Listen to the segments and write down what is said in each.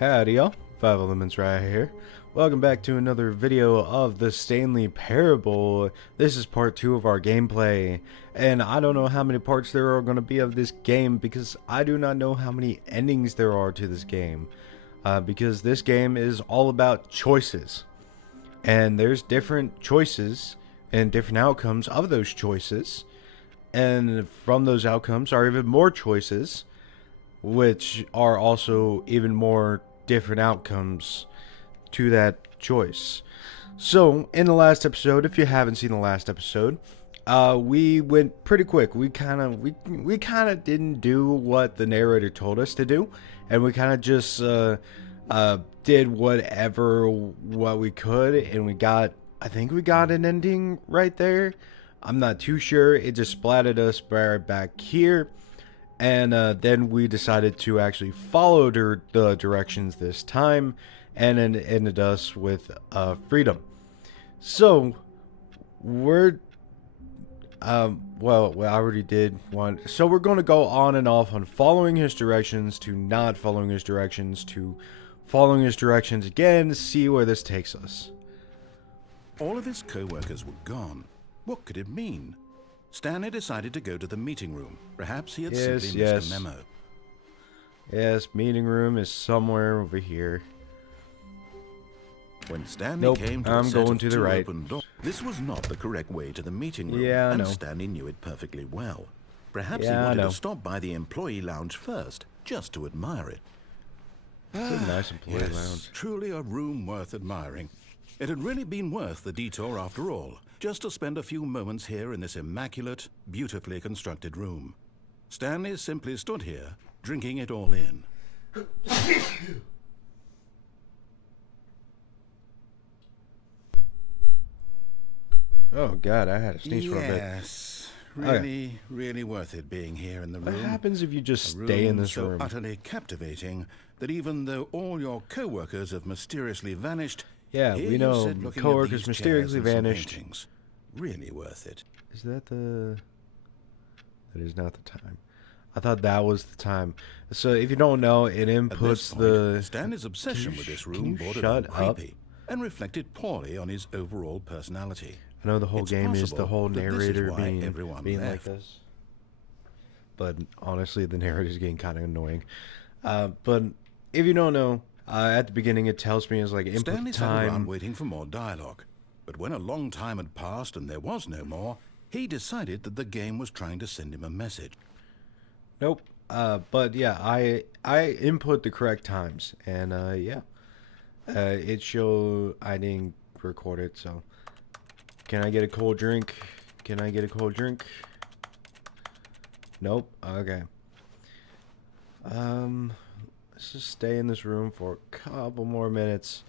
Howdy y'all, 5 Elements right here. Welcome back to another video of the Stanley Parable. This is part 2 of our gameplay, and I don't know how many parts there are going to be of this game because I do not know how many endings there are to this game. Because this game is all about choices, and there's different choices and different outcomes of those choices, and from those outcomes are even more choices, which are also even more different outcomes to that choice. So in the last episode, if you haven't seen the last episode, we went pretty quick. We kind of didn't do what the narrator told us to do, and we kind of just did what we could, and I think we got an ending right there. I'm not too sure. It just splatted us right back here. And then we decided to actually follow the directions this time, and it ended us with freedom. So we're well, I already did one. So we're going to go on and off on following his directions to not following his directions to following his directions again to see where this takes us. All of his co-workers were gone. What could it mean? Stanley decided to go to the meeting room. Perhaps he had simply missed a memo. Yes, meeting room is somewhere over here. When Stanley came to I'm going to the right. Open door, this was not the correct way to the meeting room, Yeah, I know. and Stanley knew it perfectly well. Perhaps he wanted to stop by the employee lounge first, just to admire it. It's a nice employee lounge. Truly a room worth admiring. It had really been worth the detour after all, just to spend a few moments here in this immaculate, beautifully constructed room. Stanley simply stood here, drinking it all in. Oh God, I had a sneeze for a bit. Yes, really worth it being here in the room. What happens if you just stay in this room? So utterly captivating that even though all your co-workers have mysteriously vanished, yeah, we know co-workers mysteriously vanished. Really worth it. Is that the... That is not the time. I thought that was the time. So if you don't know, it inputs the... Stanley's obsession with this room bordered on creepy and reflected poorly on his overall personality. I know the whole game is the whole narrator being like this. But honestly, the narrator is getting kind of annoying. But if you don't know, at the beginning it tells me it's like input Stanley time. sat around waiting for more dialogue. But when a long time had passed and there was no more, he decided that the game was trying to send him a message. Nope. But yeah, I input the correct times, and yeah, it showed I didn't record it. So, can I get a cold drink? Can I get a cold drink? Nope. Okay. Let's just stay in this room for a couple more minutes.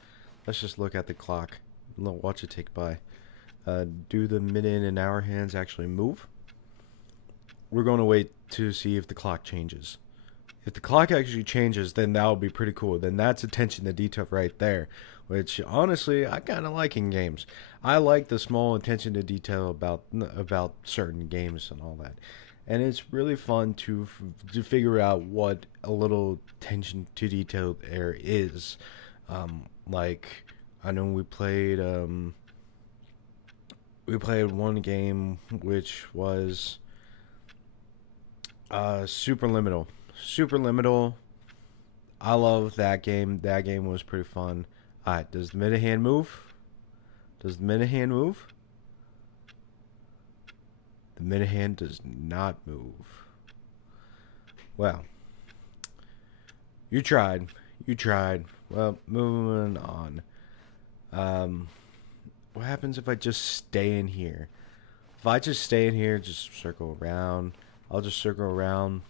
Let's just look at the clock. Watch it tick by. Do the minute and hour hands actually move? We're going to wait to see if the clock changes. If the clock actually changes, then that would be pretty cool. Then that's attention to detail right there, which honestly I kind of like in games. I like the small attention to detail about certain games and all that, and it's really fun to figure out what a little attention to detail there is. Like, I know we played one game which was Superliminal. Superliminal. I love that game. That game was pretty fun. Alright, does the minute hand move? Does the minute hand move? The minute hand does not move. Well, you tried. You tried. Well, moving on. What happens if I just stay in here? If I just stay in here, just circle around. I'll just circle around.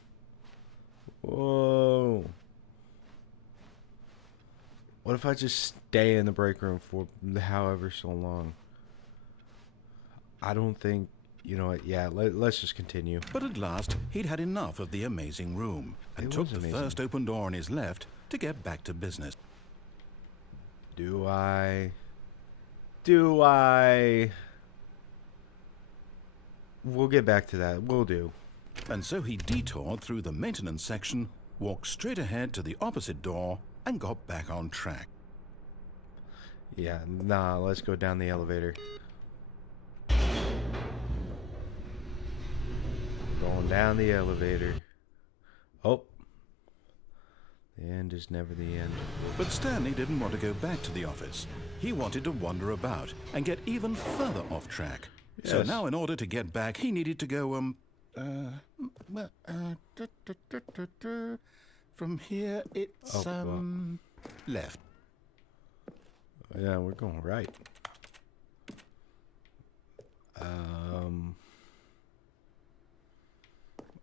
Whoa. What if I just stay in the break room for however so long? I don't think... You know what? Yeah, let's just continue. But at last, he'd had enough of the amazing room and took the first open door on his left to get back to business. Do I? We'll get back to that. We'll do. And so he detoured through the maintenance section, walked straight ahead to the opposite door, and got back on track. Yeah, nah, let's go down the elevator. Going down the elevator. Oh. The end is never the end. But Stanley didn't want to go back to the office. He wanted to wander about and get even further off track. So Yes. now in order to get back, he needed to go, from here it's, left. Yeah, we're going right.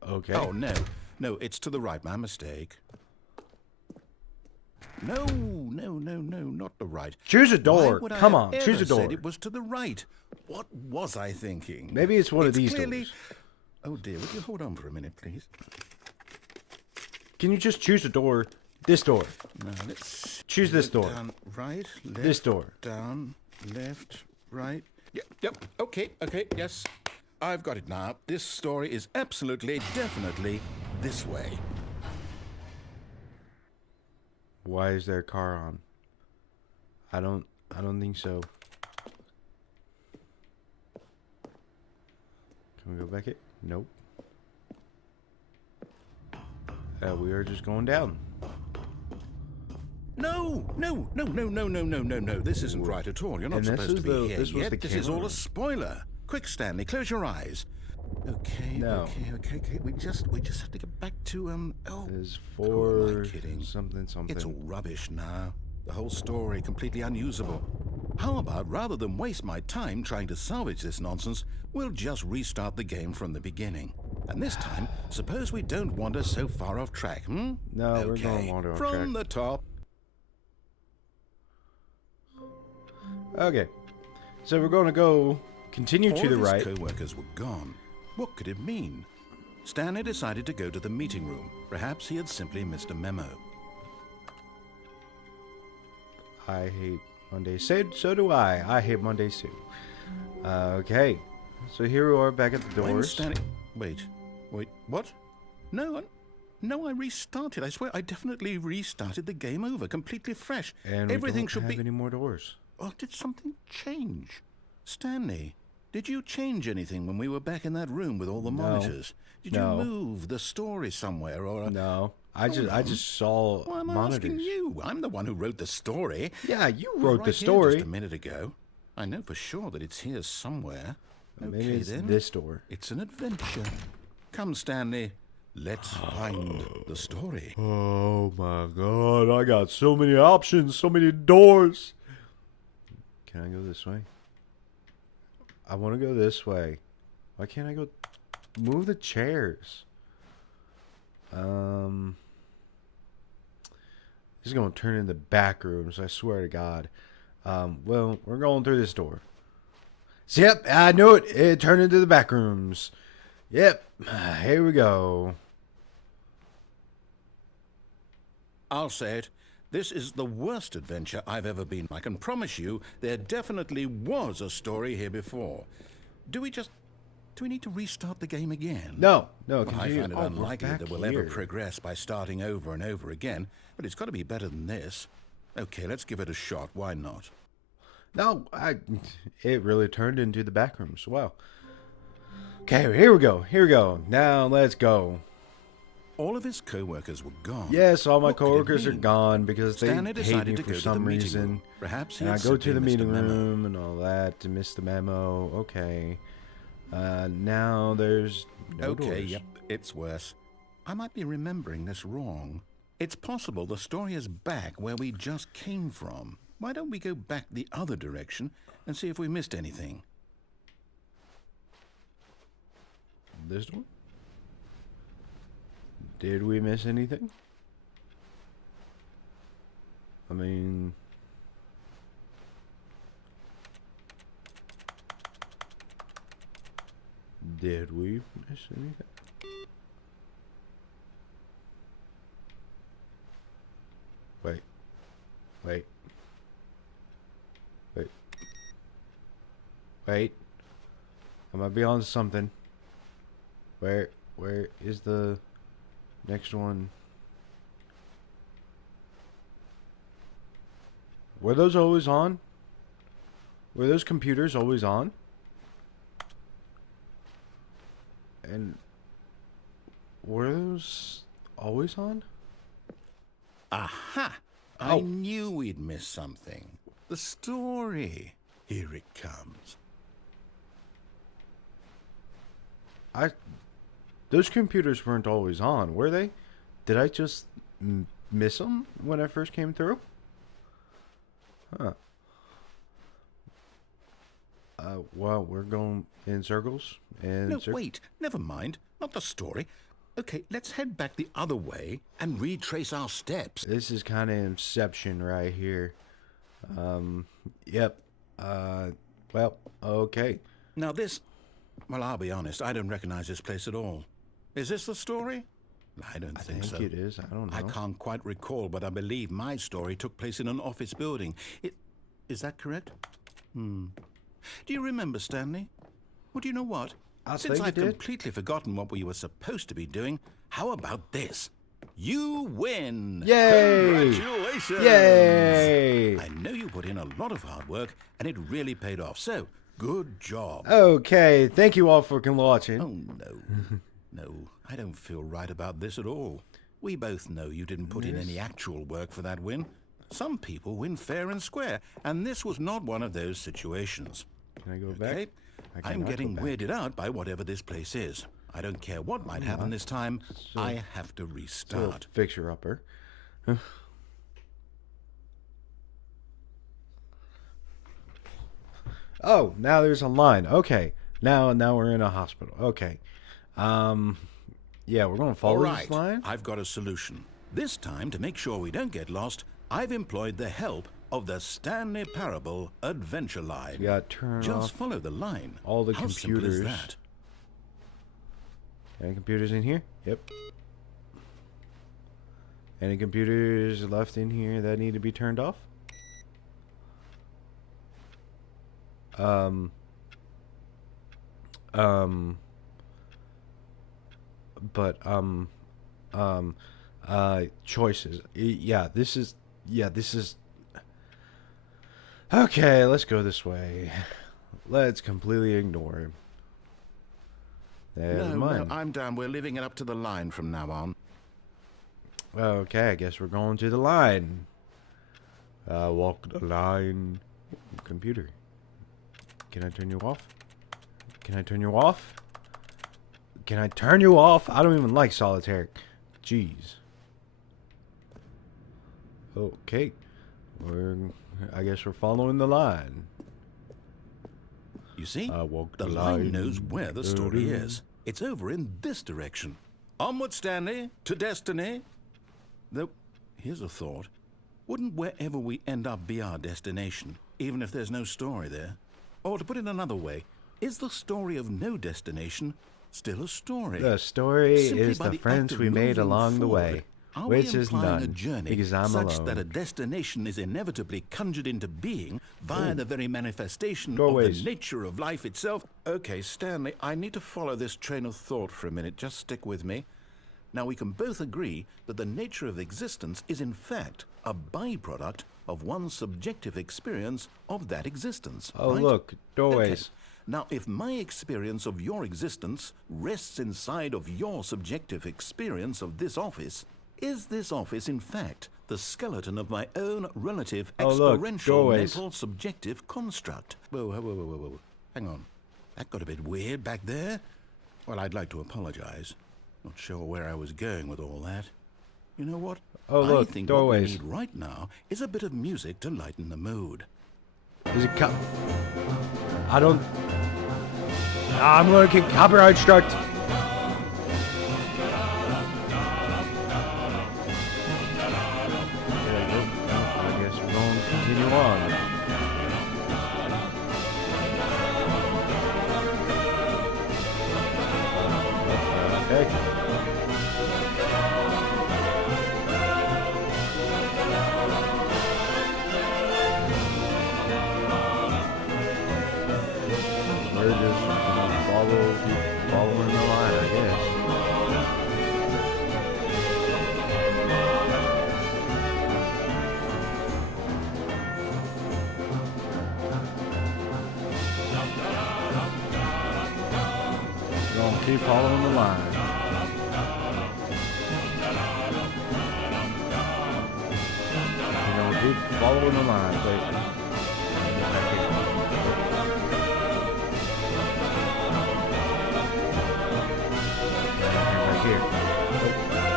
Okay. Oh, no. No, it's to the right. My mistake. No, not the right. Choose a door. Why would I Come have on, ever choose a door. said it was to the right. What was I thinking? Maybe it's one of these clearly... doors. Oh, dear. Would you hold on for a minute, please? Can you just choose a door? This door. No, let's... Choose this door. Down, right, left, This door. down, left, right. Yep, okay, yes. I've got it now. This story is absolutely, definitely this way. Why is there a car on? I don't think so. Can we go back it? Nope. We are just going down. No. This isn't right at all. You're not And this supposed is to be the- here this was yet. the This is all camera. a spoiler. Quick, Stanley, close your eyes. Okay, No. okay. We just have to get back to Is who am for I kidding? something. It's all rubbish now. The whole story completely unusable. How about, rather than waste my time trying to salvage this nonsense, we'll just restart the game from the beginning. And this time, suppose we don't wander so far off track, hmm? No, okay. we're going to wander off track. From the top. Okay. So we're going to go continue All to the of his right. co-workers were gone. What could it mean? Stanley decided to go to the meeting room. Perhaps he had simply missed a memo. I hate Mondays. So do I. I hate Mondays too. Okay. So here we are back at the When doors. Stanley... Wait, what? No, I restarted. I swear I definitely restarted the game over, completely fresh. And Everything we don't should have be... any more doors. Oh, did something change? Stanley, did you change anything when we were back in that room with all the monitors? Did you move the story somewhere or... No. I just saw Why am I monitors. asking you? I'm the one who wrote the story. Yeah, you It was wrote right the here story. just a minute ago. I know for sure that it's here somewhere. Maybe Okay, it's then. this door. It's an adventure. Come, Stanley. Let's find the story. Oh my god, I got so many options, so many doors. Can I go this way? I want to go this way. Why can't I go? Move the chairs. This is going to turn into back rooms, I swear to God. Well, we're going through this door. So, yep, I knew it. It turned into the back rooms. Yep, here we go. I'll say it. This is the worst adventure I've ever been. I can promise you there definitely was a story here before. Do we need to restart the game again? No, Well, I continue. find it Oh, we're unlikely back that we'll here. ever progress by starting over and over again, but it's got to be better than this. Okay, let's give it a shot. Why not? No, it really turned into the back rooms. Wow. Okay, here we go. Here we go. Now let's go. All of his co-workers were gone. Yes, all my What could it coworkers are mean? gone because they Stanley hate decided me to for go to some the meeting reason. room. Perhaps he And I had go to simply the missed a meeting memo. room and all that to miss the memo. Okay. Now there's no Okay, doors. yep, it's worse. I might be remembering this wrong. It's possible the story is back where we just came from. Why don't we go back the other direction and see if we missed anything? This door? Did we miss anything? I mean... Did we miss anything? Wait. Wait. Wait. Wait. I might be on something. Where is the next one? Were those always on? Were those computers always on? And were those always on? Aha! I knew we'd miss something. The story. Here it comes. Those computers weren't always on, were they? Did I just miss them when I first came through? Huh. Well, we're going in circles. No, wait. Never mind. Not the story. Okay, let's head back the other way and retrace our steps. This is kind of Inception right here. Yep. Well, okay. Now this... Well, I'll be honest. I don't recognize this place at all. Is this the story? I don't think so. I think it is. I don't know. I can't quite recall, but I believe my story took place in an office building. Is that correct? Do you remember, Stanley? Well, do you know what? Since I've completely forgotten what we were supposed to be doing, how about this? You win! Yay! Congratulations! Yay! I know you put in a lot of hard work, and it really paid off. So, good job. Okay, thank you all for watching. Oh, no. No, I don't feel right about this at all. We both know you didn't put in any actual work for that win. Some people win fair and square, and this was not one of those situations. Can I go back? I'm getting weirded out by whatever this place is. I don't care what might happen this time. I have to restart. Fixer-upper. Oh, now there's a line. Okay. Now we're in a hospital. Okay. Yeah, we're going to follow this line. I've got a solution. This time, to make sure we don't get lost, I've employed the help of the Stanley Parable Adventure Line. You got to turn Just off follow the line. all the How computers. simple is that? Any computers in here? Yep. Any computers left in here that need to be turned off? Choices. Yeah, this is okay, let's go this way. Let's completely ignore him. There's mine. No, I'm down. We're leaving it up to the line from now on. Okay, I guess we're going to the line. Walk the line. Computer. Can I turn you off? Can I turn you off? Can I turn you off? I don't even like solitaire. Jeez. Okay. I guess we're following the line. You see? Walk the line knows where the story is. It's over in this direction. Onward, Stanley, to destiny. Though, here's a thought. Wouldn't wherever we end up be our destination, even if there's no story there? Or to put it another way, is the story of no destination still a story? The story Simply is by the friends we made moving along the forward, way, are which we is implying a none, journey because I'm such alone. that a destination is inevitably conjured into being via the very manifestation Doorways. of the nature of life itself? Okay, Stanley, I need to follow this train of thought for a minute. Just stick with me. Now, we can both agree that the nature of existence is in fact a byproduct of one's subjective experience of that existence. Oh, right? look, doorways. Okay. Now, if my experience of your existence rests inside of your subjective experience of this office, is this office in fact the skeleton of my own relative experiential mental subjective construct? Whoa. Hang on. That got a bit weird back there. Well, I'd like to apologize. Not sure where I was going with all that. You know what? Oh, look, I think doorways. what we need right now is a bit of music to lighten the mood. Is it I don't... I'm going to get copyright struck. I guess we're going to continue on. Okay. We're just following keep following the line. Keep following the line. Wait. Right here.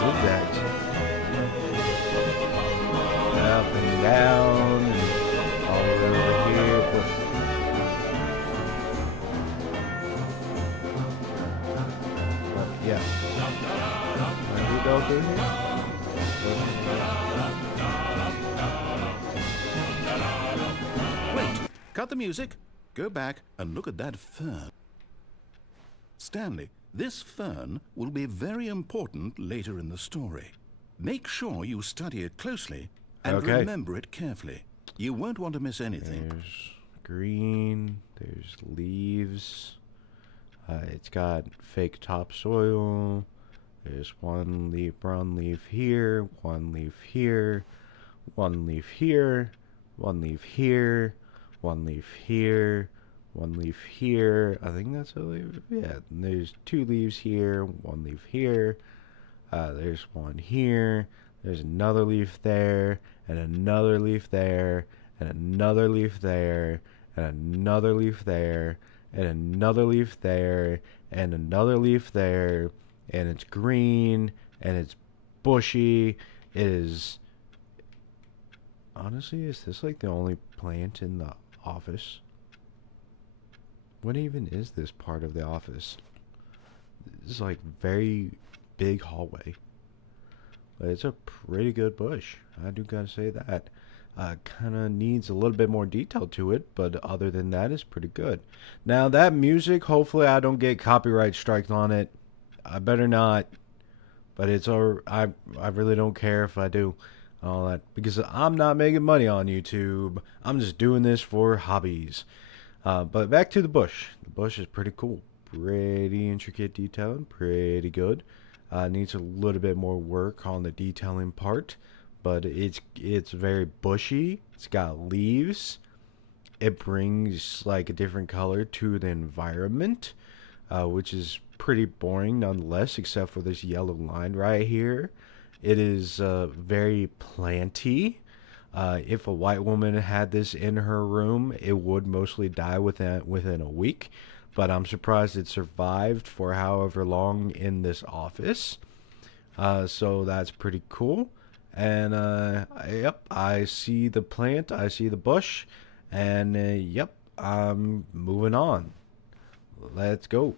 Zigzags. Up and down, and all the way over here. Yeah. Can we go through here? Wait, cut the music, go back and look at that fern. Stanley, this fern will be very important later in the story. Make sure you study it closely and remember it carefully. You won't want to miss anything. There's green, there's leaves. It's got fake topsoil. There's one leaf, brown leaf here, one leaf here, one leaf here, one leaf here, one leaf here, one leaf here. I think that's a leaf. Yeah, and there's two leaves here, one leaf here. There's one here. There's another leaf there, and another leaf there, and another leaf there, and another leaf there, and another leaf there, and another leaf there, and it's green, and it's bushy. It is... Honestly, is this like the only plant in the office? What even is this part of the office? This is like very big hallway. But it's a pretty good bush. I do gotta say that. Kind of needs a little bit more detail to it, but other than that, it's pretty good. Now that music, hopefully I don't get copyright striked on it. I better not. But it's I really don't care if I do all that, because I'm not making money on YouTube. I'm just doing this for hobbies. But back to the bush. The bush is pretty cool. Pretty intricate detail. Pretty good. Needs a little bit more work on the detailing part, but it's very bushy. It's got leaves. It brings like a different color to the environment, which is pretty boring nonetheless, except for this yellow line right here. It is very planty. If a white woman had this in her room, it would mostly die within a week. But I'm surprised it survived for however long in this office. So that's pretty cool. And yep, I see the plant, I see the bush, and yep, I'm moving on. Let's go.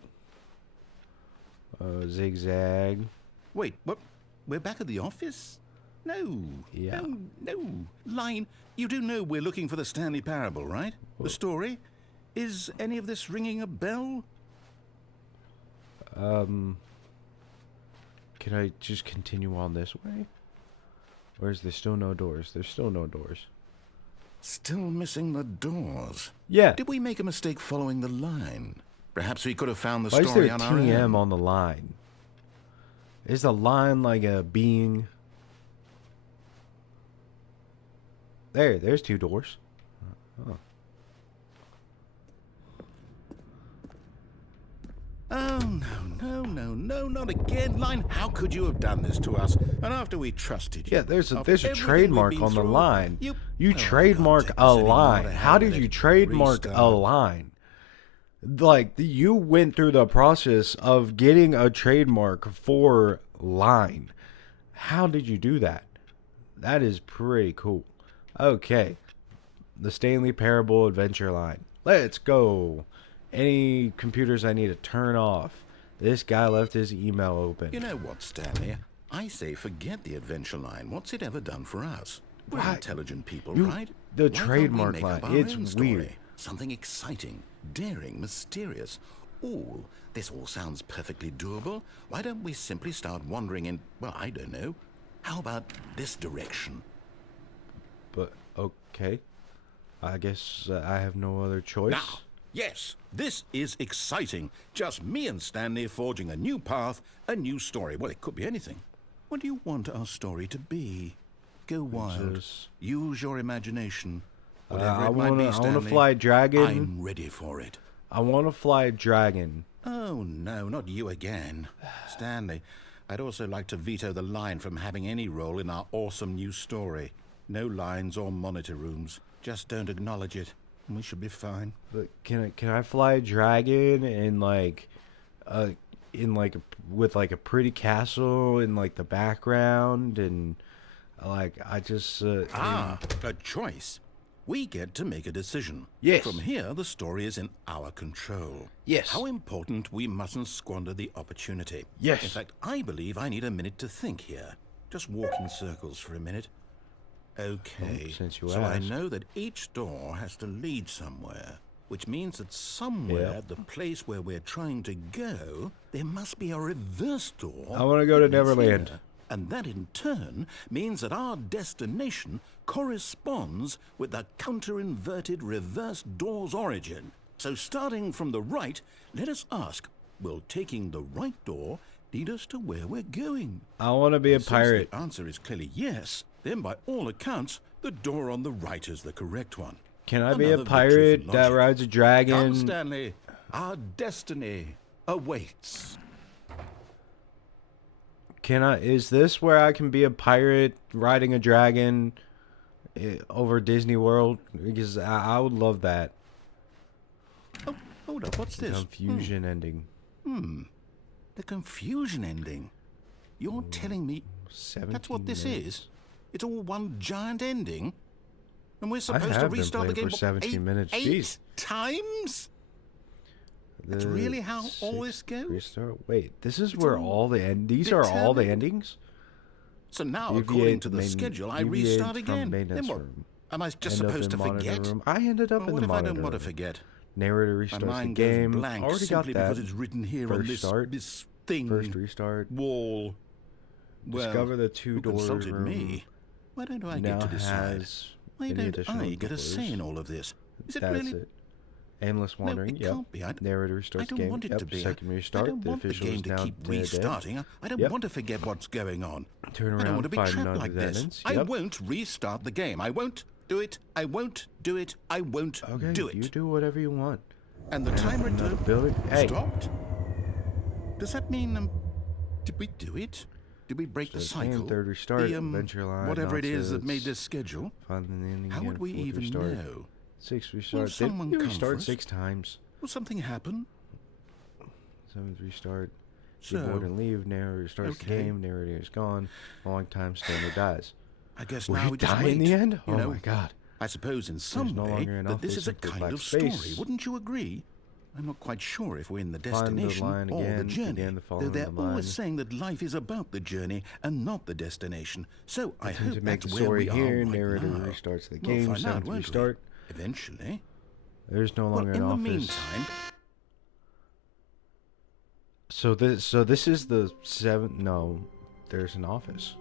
Zigzag. Wait, what? We're back at the office? No. Yeah. No. Line, you do know we're looking for the Stanley Parable, right? The story? Is any of this ringing a bell? Can I just continue on this way? Or is there still no doors? There's still no doors. Still missing the doors. Yeah. Did we make a mistake following the line? Perhaps we could have found the Why story is there on a our TM own. on the line? Is the line like a being? There's two doors. Oh. Oh, no, not again. Line, how could you have done this to us? And after we trusted you. Yeah, there's a After everything trademark we've been on the through, line. You You Oh, I trademark can't take a this anymore. line. To How hell did with you it. trademark a Restart. line? Like, you went through the process of getting a trademark for line. How did you do that? That is pretty cool. Okay. The Stanley Parable Adventure line. Let's go. Any computers I need to turn off. This guy left his email open. You know what, Stanley? I say forget the adventure line. What's it ever done for us? We're Why- intelligent people, you- right? the Why can't we trademark make up line, our it's own story? weird. Something exciting, daring, mysterious. Ooh, this all sounds perfectly doable. Why don't we simply start wandering in, well, I don't know. How about this direction? But, okay. I guess I have no other choice. Now, yes, this is exciting. Just me and Stanley forging a new path, a new story. Well, it could be anything. What do you want our story to be? Go wild. Just- Use your imagination. I Whatever it might be, want to Stanley, fly a dragon. I'm ready for it. I want to fly a dragon. Oh, no, not you again. Stanley, I'd also like to veto the line from having any role in our awesome new story. No lines or monitor rooms. Just don't acknowledge it, and we should be fine. But can I fly a dragon in like with like a pretty castle in like the background, and like I just A choice. We get to make a decision. Yes. From here, the story is in our control. Yes. How important we mustn't squander the opportunity. Yes. In fact, I believe I need a minute to think here. Just walk in circles for a minute. Okay. Since you so I asked. know that each door has to lead somewhere, which means that somewhere, Yep. the place where we're trying to go, there must be a reverse door. I wanna go to that leads Neverland. here. And that in turn means that our destination corresponds with the counter-inverted reverse door's origin. So starting from the right, let us ask, will taking the right door lead us to where we're going? I want to be a Since pirate. the answer is clearly yes, then by all accounts, the door on the right is the correct one. Can I be a Another victory pirate for that logic. rides a Come, dragon? Stanley. Our destiny awaits. Is this where I can be a pirate riding a dragon over Disney World? Because I would love that. Oh, hold up. What's this? Confusion ending. The confusion ending. You're telling me 17 that's what this minutes. is? It's all one giant ending? And we're I supposed to have been restart the playing game for 17 minutes. eight Jeez. times? That's really how all this goes? Restart. Wait, this is It's where all all the end. These are all the determined. endings. So now, Deviate according to the main- schedule, I deviate restart from again. maintenance Then what? room. Am I just End up supposed to in monitor forget? room. I ended up Well, in what the if I monitor don't want to room. forget? Narrator My restarts the mind game. goes blank Already got simply that. because it's written here on First this, start. this thing. First restart. Wall. Well, Discover the who two-door consulted room. me? Why don't I Now get to decide? has Why any don't additional I get a doors. say in all of this? Is it That's really? it. Aimless No, wandering. it Yep. can't be. Narrator I restarts the don't game. want it Yep. to be. Second I restart. don't The want the official game is to now keep dead. restarting. I don't Yep. want to forget what's going on. Turn I around. don't want to be Find trapped none like of the this. evidence. I Yep. won't restart the game. I won't do it. I won't do it. I won't Okay. do it. You do whatever you want. And the timer Another building. Hey. stopped? Does that mean, did we do it? Did we break the Second, cycle? third restart. The, Adventure line. whatever it is that made nonsense. this schedule? Find the ending How again, would we fourth even restart. know? Six restart. Did someone we come restart first? 6 times? Will something happen? Seventh restart. So, Keyboard and leave. Narrator restarts the okay. game. Narrator is gone. A long time. Stanley dies. I guess Will now he we just die wait. in the end? You Oh know, my god. I suppose in some no way longer an that this office, is a simply kind black of story. space. Wouldn't you agree? I'm not quite sure if we're in the Find the destination line or the again, journey, begin the though following they're the line. always saying that life is about the journey and not the destination. So I Attempt hope to make that's the where story we here. are right Narrator now. restarts the We'll game. find out, Seventh won't we? restart. Eventually. There's no Well, longer in an the office. meantime, So this is the 7th. No, there's an office.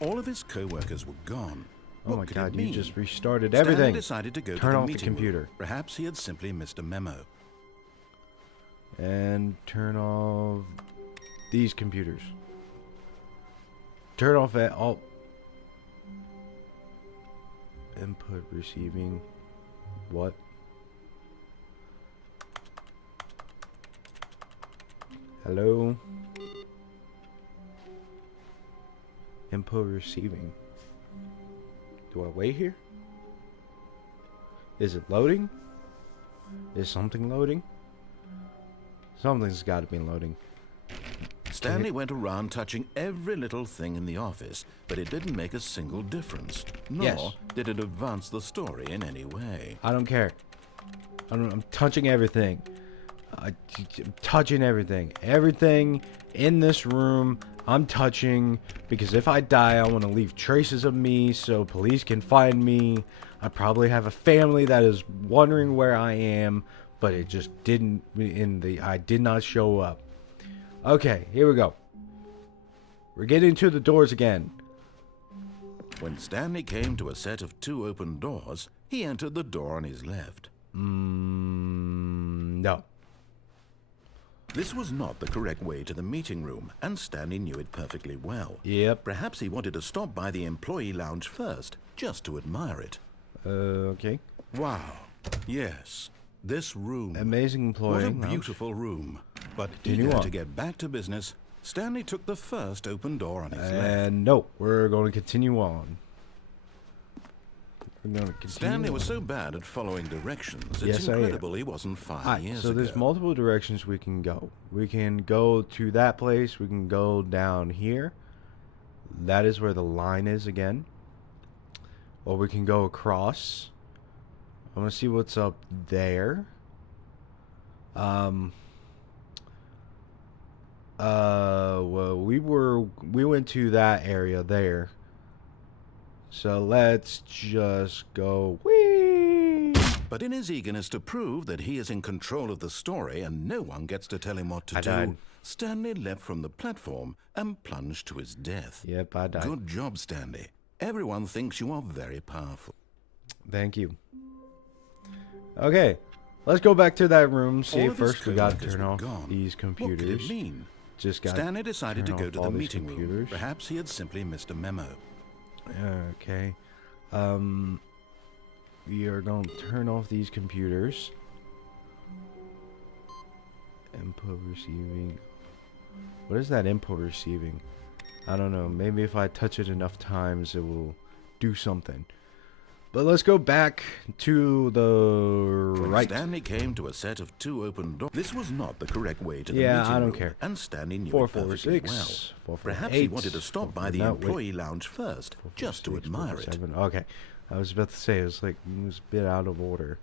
all of his co-workers were gone. Oh What my could god, it you mean? just restarted Stanley everything. decided to go Turn to the off the meeting room. computer. Perhaps he had simply missed a memo. And turn off these computers. Turn off all input receiving. What? Hello? Input receiving. Do I wait here? Is it loading? Is something loading? Something's got to be loading. Stanley went around touching every little thing in the office, but it didn't make a single difference. Nor Yes. did it advance the story in any way. I don't care. I'm touching everything. I'm touching everything. Everything in this room, I'm touching. Because if I die, I want to leave traces of me so police can find me. I probably have a family that is wondering where I am, but it just didn't. I did not show up. Okay, here we go. We're getting to the doors again. When Stanley came to a set of 2 open doors, he entered the door on his left. No. This was not the correct way to the meeting room, and Stanley knew it perfectly well. Yep. Perhaps he wanted to stop by the employee lounge first, just to admire it. Okay. Wow. Yes. This room. Amazing employee What a lounge. beautiful room. But Continue eager on. to get back to business, Stanley took the first open door on his left. And no, we're going to continue on. We're going to continue Stanley was on. so bad at following directions, Yes, it's I am. incredible he wasn't 5 Alright, years so ago. there's multiple directions we can go. We can go to that place. We can go down here. That is where the line is again. Or we can go across. I want to see what's up there. Well, we went to that area there. So let's just go. Whee! But in his eagerness to prove that he is in control of the story and no one gets to tell him what to I do, died. Stanley leapt from the platform and plunged to his death. Yep, I died. Good job, Stanley. Everyone thinks you are very powerful. Thank you. Okay, let's go back to that room. See, All if of his first we got to co-workers turn were off gone. these What could computers. it mean? Just got Stanley decided to turn go off to all the these meeting room. computers. Perhaps he had simply missed a memo. Okay. We are going to turn off these computers. Input receiving. What is that input receiving? I don't know. Maybe if I touch it enough times, it will do something. But let's go back to the When right. Stanley came to a set of 2 open doors, this was not the correct way to the Yeah, meeting I don't room, care. and Stanley knew Four, it four, perfectly six. well. 4, 4, Perhaps 8. he wanted to stop by the employee lounge first, just to admire it. Okay, I was about to say it was a bit out of order.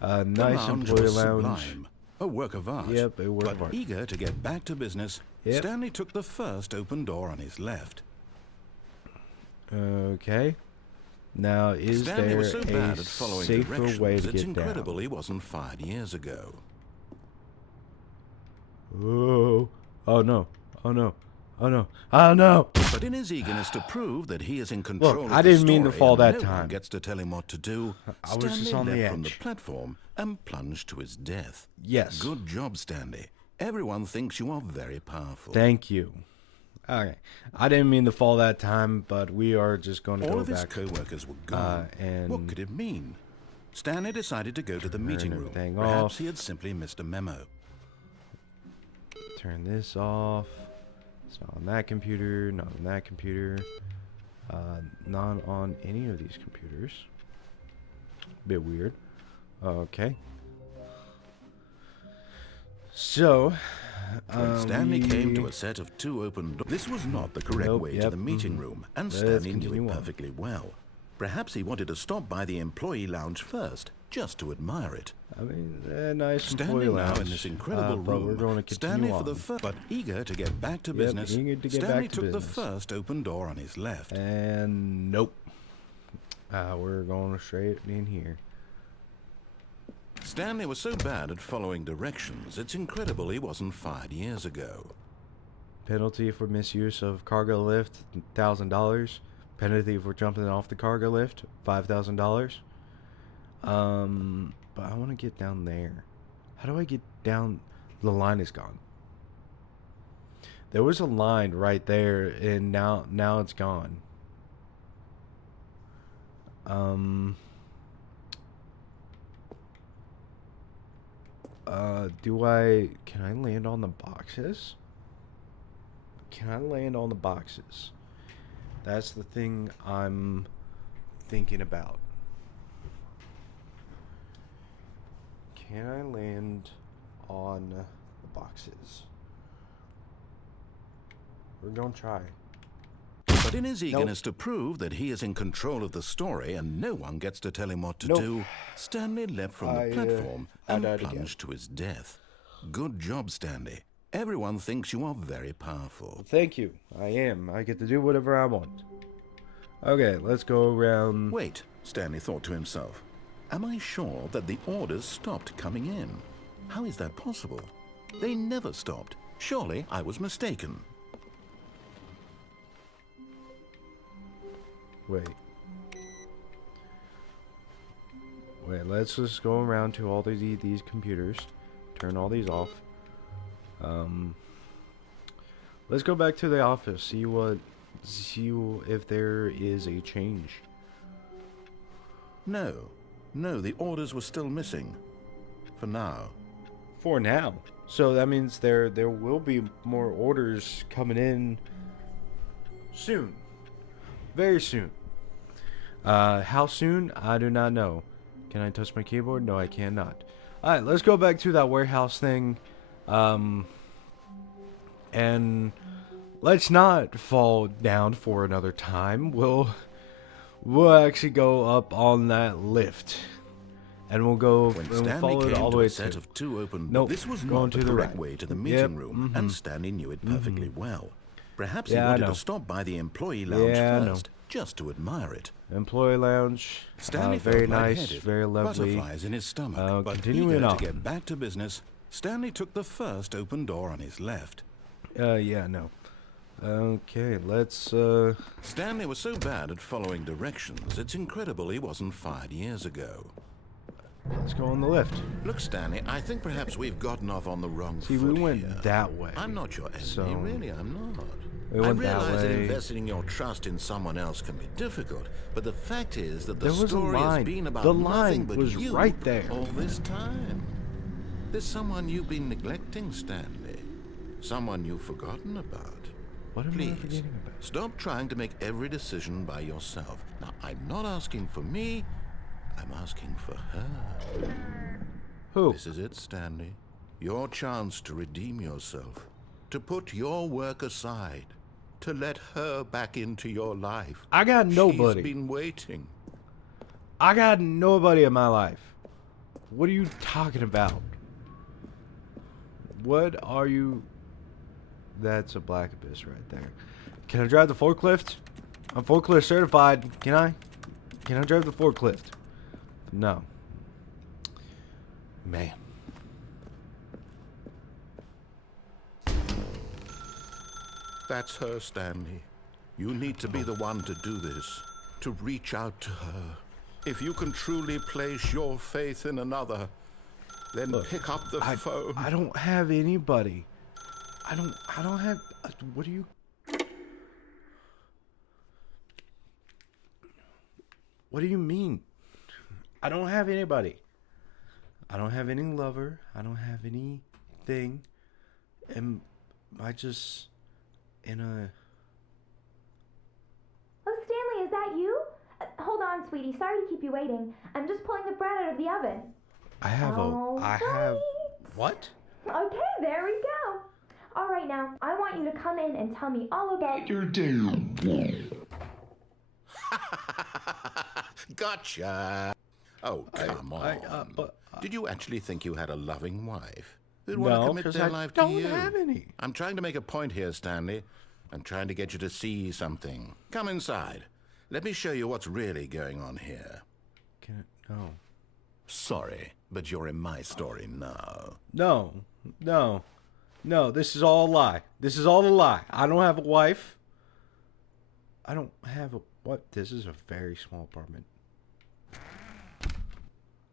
The Nice lounge employee was lounge. sublime, a work of art. Yep, a work but of art. eager to get back to business, Yep. Stanley took the first open door on his left. Okay. Now, is Stanley there was so bad a at following safer directions, way to it's get incredible down? he wasn't 5 years ago. Oh! Oh no! Oh no! Oh no! Oh no! But in his eagerness to prove that he is in control Look, of I the didn't mean to story fall and that no time. one gets to tell him what to do, I was just Stanley on the leapt from the edge. platform and plunged to his death. Yes. Good job, Stanley. Everyone thinks you are very powerful. Thank you. Okay. I didn't mean to fall that time, but we are just going to All go of his back. co-workers were gone. and what could it mean? Stanley decided to go to the meeting room. everything Perhaps off. he had simply missed a memo. Turn this off. It's not on that computer, not on that computer. Not on any of these computers. Bit weird. Okay. So, When Stanley came to we- a set of 2 open doors, this was not the correct Nope, way to yep, the meeting room, and Let's Stanley knew continue it on. perfectly well. Perhaps he wanted to stop by the employee lounge first, just to admire it. I mean, nice employee Standing now lounge. in this incredible but room, we're going to continue Stanley on. for the first, but eager to get back to Yep, business, eager to get Stanley back to took the business. first open door on his left. And nope. We're going straight in here. Stanley was so bad at following directions, it's incredible he wasn't 5 years ago. Penalty for misuse of cargo lift, $1,000. Penalty for jumping off the cargo lift, $5,000. But I want to get down there. How do I get down? The line is gone. There was a line right there, and now it's gone. Can I land on the boxes? Can I land on the boxes? That's the thing I'm thinking about. Can I land on the boxes? We're gonna try. But in his eagerness to prove that he is in control of the story and no one gets to tell him what to do, Stanley leapt from the platform and died again. plunged to his death. Good job, Stanley. Everyone thinks you are very powerful. Thank you. I am. I get to do whatever I want. Okay, let's go around. Wait, Stanley thought to himself. Am I sure that the orders stopped coming in? How is that possible? They never stopped. Surely I was mistaken. Wait, let's just go around to all these computers. Turn all these off. Um, let's go back to the office. See if there is a change. No, the orders were still missing. For now. For now. So that means there will be more orders coming in soon. Very soon. How soon? I do not know. Can I touch my keyboard? No, I cannot. Alright, let's go back to that warehouse thing. And let's not fall down for another time. We'll actually go up on that lift. And we'll go When and Stanley follow it came all the to way a set of two open Nope, this was going not to the the correct right. way to the Yep, meeting room, and Stanley knew it perfectly well. Perhaps he Yeah, I wanted know. to stop by the employee lounge Yeah, I know. first, just to admire it. Employee lounge. Stanley Very felt nice, lightheaded, very lovely. butterflies in his stomach, but continuing eager on. to get back to business, Stanley took the first open door on his left. Yeah, no. Okay, let's, Stanley was so bad at following directions, it's incredible he wasn't fired years ago. let's go on the lift. Look, Stanley, I think perhaps we've gotten off on the wrong See, foot we went here. that way. I'm not your enemy, So, really, I'm not. we I went that realize that way. investing your trust in someone else can be difficult, but the fact is that the There was a story has line. been about The nothing line but was you right there. all this time. There's someone you've been neglecting, Stanley. Someone you've forgotten about. What am I Please, forgetting about? stop trying to make every decision by yourself. Now, I'm not asking for me, I'm asking for her. Who? This is it, Stanley. Your chance to redeem yourself. To put your work aside. To let her back into your life. I got nobody. She's been waiting. I got nobody in my life. What are you talking about? What are you... That's a black abyss right there. Can I drive the forklift? I'm forklift certified. Can I? Can I drive the forklift? No. Man. That's her, Stanley. You need to be the one to do this. To reach out to her. If you can truly place your faith in another, then pick up the phone. I don't have anybody. I don't have... What do you... What do you mean? I don't have anybody. I don't have any lover. I don't have anything. And I just... In a... Oh, Stanley, is that you? Hold on, sweetie. Sorry to keep you waiting. I'm just pulling the bread out of the oven. I have What? Okay, there we go. All right, now, I want you to come in and tell me all about your day. Gotcha. Oh, come on. Did you actually think you had a loving wife who'd want to No, commit because their I life to don't you? have any. I'm trying to make a point here, Stanley. I'm trying to get you to see something. Come inside. Let me show you what's really going on here. Can I... No. Sorry, but you're in my story now. No. No. No, this is all a lie. This is all a lie. I don't have a wife. I don't have a... What? This is a very small apartment.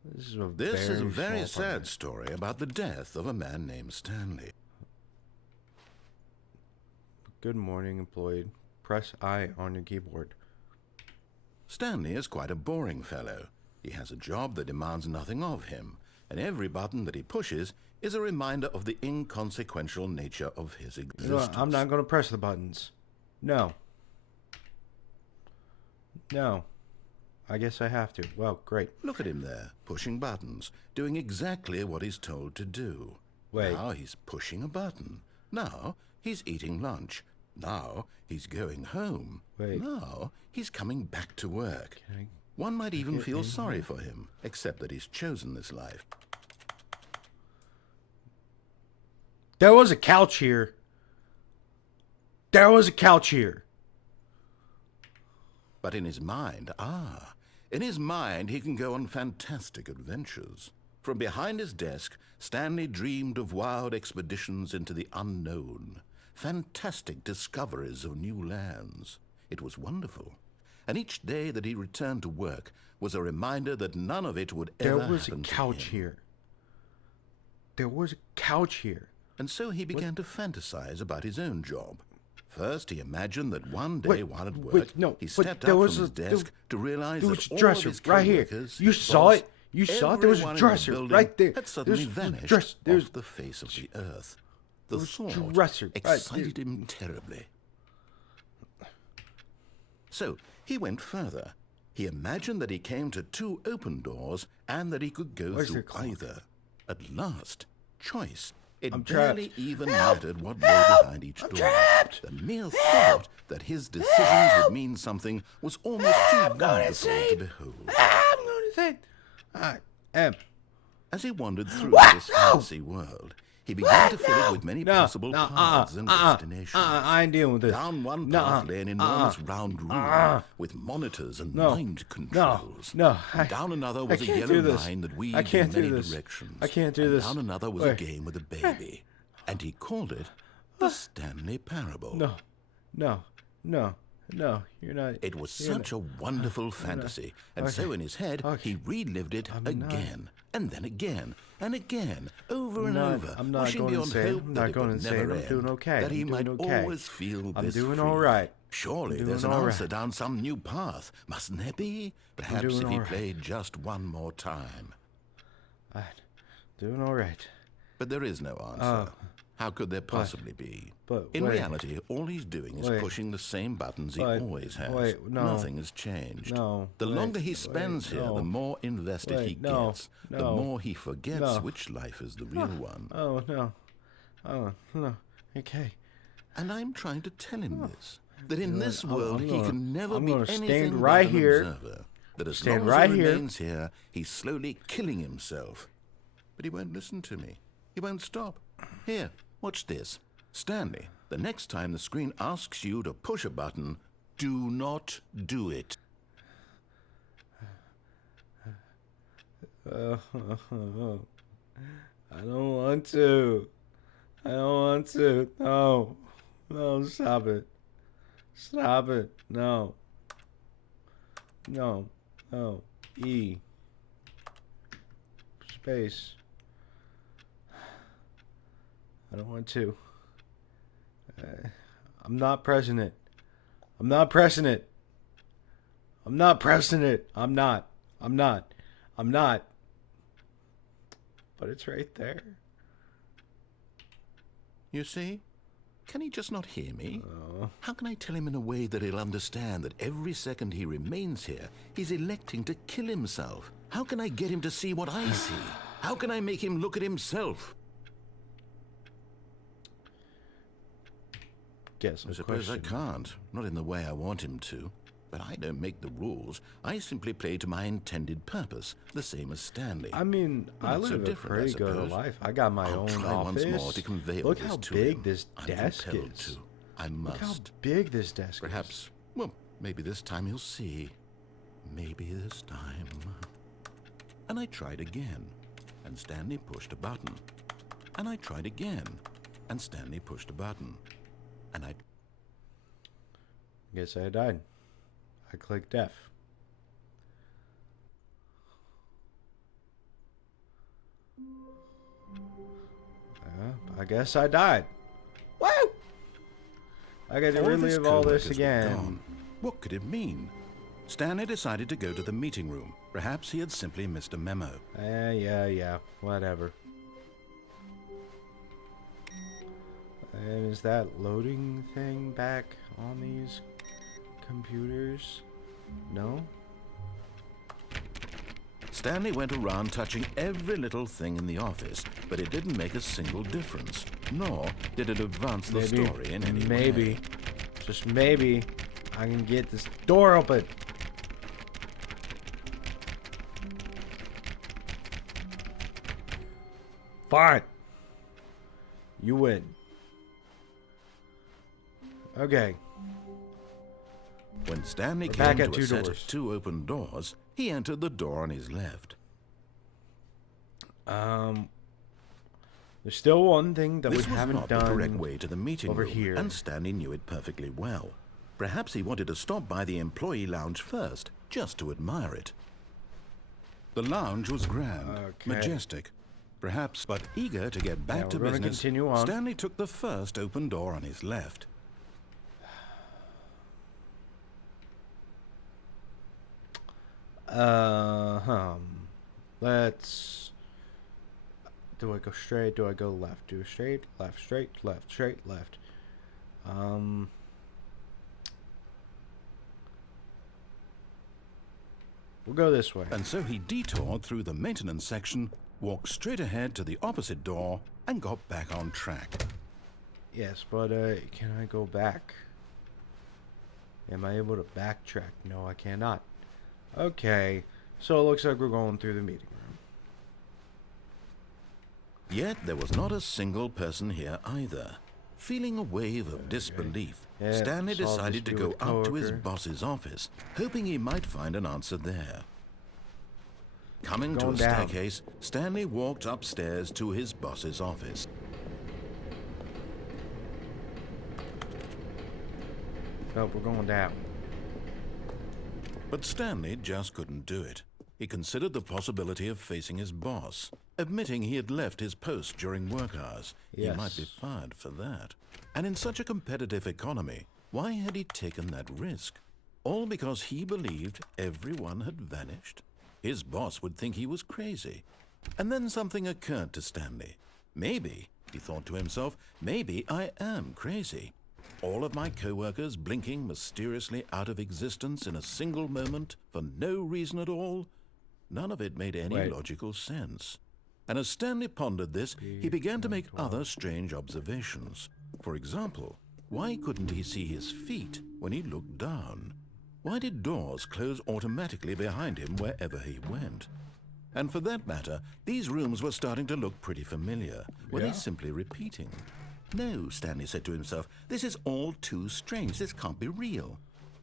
This is a very small sad apartment. story about the death of a man named Stanley. Good morning, employee. Press I on your keyboard. Stanley is quite a boring fellow. He has a job that demands nothing of him, and every button that he pushes is a reminder of the inconsequential nature of his existence. You know what? I'm not going to press the buttons. No. No. I guess I have to. Well, great. Look at him there, pushing buttons, doing exactly what he's told to do. Wait. Now he's pushing a button. Now he's eating lunch. Now he's going home. Wait. Now he's coming back to work. Can I... One might even get feel in sorry here? for him, except that he's chosen this life. There was a couch here. There was a couch here. But in his mind, in his mind he can go on fantastic adventures. From behind his desk, Stanley dreamed of wild expeditions into the unknown, fantastic discoveries of new lands. It was wonderful. And each day that he returned to work was a reminder that none of it would ever happen to him. There was a couch here. There was a couch here. And so he began to fantasize about his own job. First, he imagined that one day while at work, he stepped up from his desk to realize that all of his co-workers, You saw it? You saw it? There was a everyone in the dresser building right there. had suddenly vanished off the face of the earth. The thought excited him terribly. So he went further. He imagined that he came to 2 open doors and that he could go through either. At last, choice. It barely even mattered what lay behind each door. The mere thought that his decisions would mean something was almost too wonderful to behold. I'm going to say, I am. As he wandered through this fantasy world, he began to fill it with many possible paths and destinations. I ain't dealing with this. Down one path lay an enormous round room with monitors and mind controls. And down another was a yellow line that weaved in many directions. I can't do this. And down another was a game with a baby. And he called it the Stanley Parable. No, you're not. It was such a wonderful fantasy, and so in his head he relived it again, and then again, and again, over and over, wishing beyond hope that it would never end, that he might always feel this free. I'm doing all right. Surely there's an answer down some new path, mustn't there be? Perhaps if he played just one more time. I'm doing all right. But there is no answer. How could there possibly be? In reality, all he's doing is pushing the same buttons he always has. Nothing has changed. The longer he spends here, the more invested he gets. The more he forgets which life is the real one. Oh, no. Okay. And I'm trying to tell him this. That in this world he can never be anything stand but right an here. observer. That as long as he remains here, he's slowly killing himself. But he won't listen to me. He won't stop. Here, watch this. Stanley, the next time the screen asks you to push a button, do not do it. I don't want to. No, stop it. Stop it. No. E. Space. I don't want to. I'm not pressing it. I'm not. But it's right there. You see? Can he just not hear me? How can I tell him in a way that he'll understand that every second he remains here, he's electing to kill himself? How can I get him to see what I see? How can I make him look at himself? I suppose I can't. Not in the way I want him to. But I don't make the rules. I simply play to my intended purpose, the same as Stanley. I mean, I live a pretty good life. I got my own office. Once more to convey Look all how this to big him. this desk is. I must. Look how big this desk Perhaps, is. well, maybe this time he'll see. Maybe this time. And I tried again, and Stanley pushed a button. And I tried again, and Stanley pushed a button. And I guess I died. I clicked F. I guess I died. Woo! I got to relive all this again. What could it mean? Stanley decided to go to the meeting room. Perhaps he had simply missed a memo. Yeah, whatever. And is that loading thing back on these computers? No? Stanley went around touching every little thing in the office, but it didn't make a single difference, nor did it advance the story in any way. Just maybe, I can get this door open. Fine. You win. Okay. When Stanley came to a set of 2 open doors, he entered the door on his left. There's still one thing that we haven't done the correct way to the meeting over room, here. And Stanley knew it perfectly well. Perhaps he wanted to stop by the employee lounge first, just to admire it. The lounge was grand, majestic. Perhaps, but eager to get back to we're gonna business, continue on. Stanley took the first open door on his left. Let's... Do I go straight? Do I go left? Do straight, left, straight, left, straight, left. We'll go this way. And so he detoured through the maintenance section, walked straight ahead to the opposite door, and got back on track. Yes, but can I go back? Am I able to backtrack? No, I cannot. Okay, so it looks like we're going through the meeting room. Yet there was not a single person here either. Feeling a wave of disbelief, Yeah, Stanley solve decided to dispute go with up to his coworker. boss's office, hoping he might find an answer there. Coming to a Going down. staircase, Stanley walked upstairs to his boss's office. No, we're going down. But Stanley just couldn't do it. He considered the possibility of facing his boss, admitting he had left his post during work hours. He might be Yes. fired for that. And in such a competitive economy, why had he taken that risk? All because he believed everyone had vanished? His boss would think he was crazy. And then something occurred to Stanley. Maybe, he thought to himself, maybe I am crazy. All of my co-workers blinking mysteriously out of existence in a single moment for no reason at all? None of it made any Wait. logical sense. And as Stanley pondered this, he began to make other strange observations. For example, why couldn't he see his feet when he looked down? Why did doors close automatically behind him wherever he went? And for that matter, these rooms were starting to look pretty familiar. Were Yeah. they simply repeating? No, Stanley said to himself, this is all too strange. This can't be real.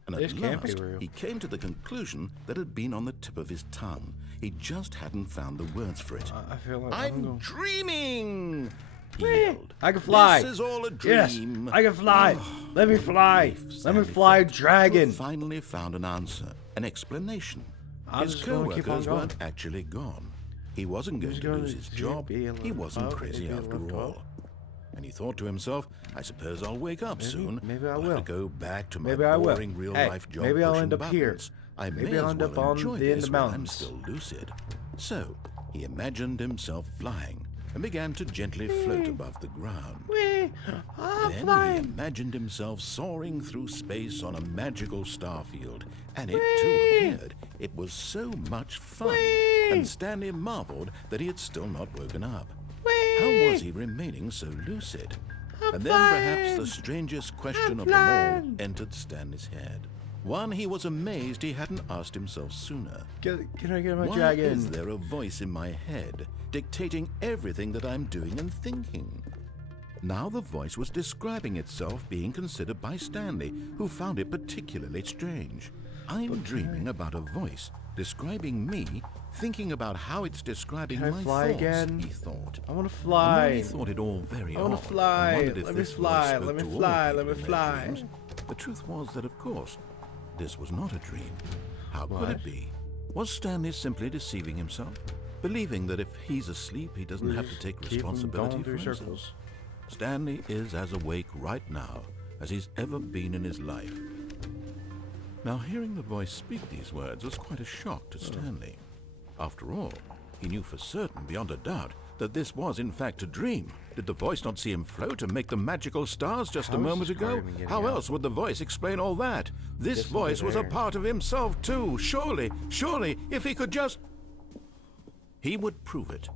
And This at can't be last, real. he came to the conclusion that had been on the tip of his tongue. He just hadn't found the words for it. I feel like I'm dreaming! He Whee! yelled. I can fly. This is all a Yes, dream. I can fly. Let me fly. Relief, Let me Stanley fly, felt, to dragon. have finally found an answer, an explanation. I'm His just gonna keep on co-workers going. weren't actually gone. He wasn't going Just to gonna lose his zip, job. be a He little wasn't up, crazy be a after little all. up. And he thought to himself, I suppose I'll wake up soon. maybe I I'll will. have to go back to my Maybe I will. boring real Hey, life job. maybe I'll pushing end up here. buttons. I Maybe may I'll as end up well on enjoy the end this of while I'm mountains. still lucid. So he imagined himself flying and began to gently float above the ground. Whee! I'm Then he flying. imagined himself soaring through space on a magical star field, and it Whee! too appeared. It was so much fun, Whee! and Stanley marveled that he had still not woken up. Whee! How was he remaining so lucid? I'm And then perhaps flying. the strangest question I'm of them all flying. entered Stanley's head. One he was amazed he hadn't asked himself sooner. Can I get my Why dragon? is there a voice in my head dictating everything that I'm doing and thinking? Now the voice was describing itself being considered by Stanley, who found it particularly strange. I'm dreaming about a voice describing me, thinking about how it's describing Can I my fly thoughts, again? he thought. I want to And while he fly. thought it all very I wanna odd, fly. and wondered if Let me this voice fly. spoke Let me to all fly. people Let me in their fly. dreams, the truth was that, of course, this was not a dream. How could What? it be? Was Stanley simply deceiving himself, believing that if he's asleep, he doesn't have to take Keep 'em responsibility going for through himself? circles. Stanley is as awake right now as he's ever been in his life. Now, hearing the voice speak these words was quite a shock to Stanley. After all, he knew for certain, beyond a doubt, that this was in fact a dream. Did the voice not see him float and make the magical stars just How a is moment this car ago? even getting How out? else would the voice explain all that? This Guess into voice was a there. part of himself too. Surely, if he could just... He would prove it.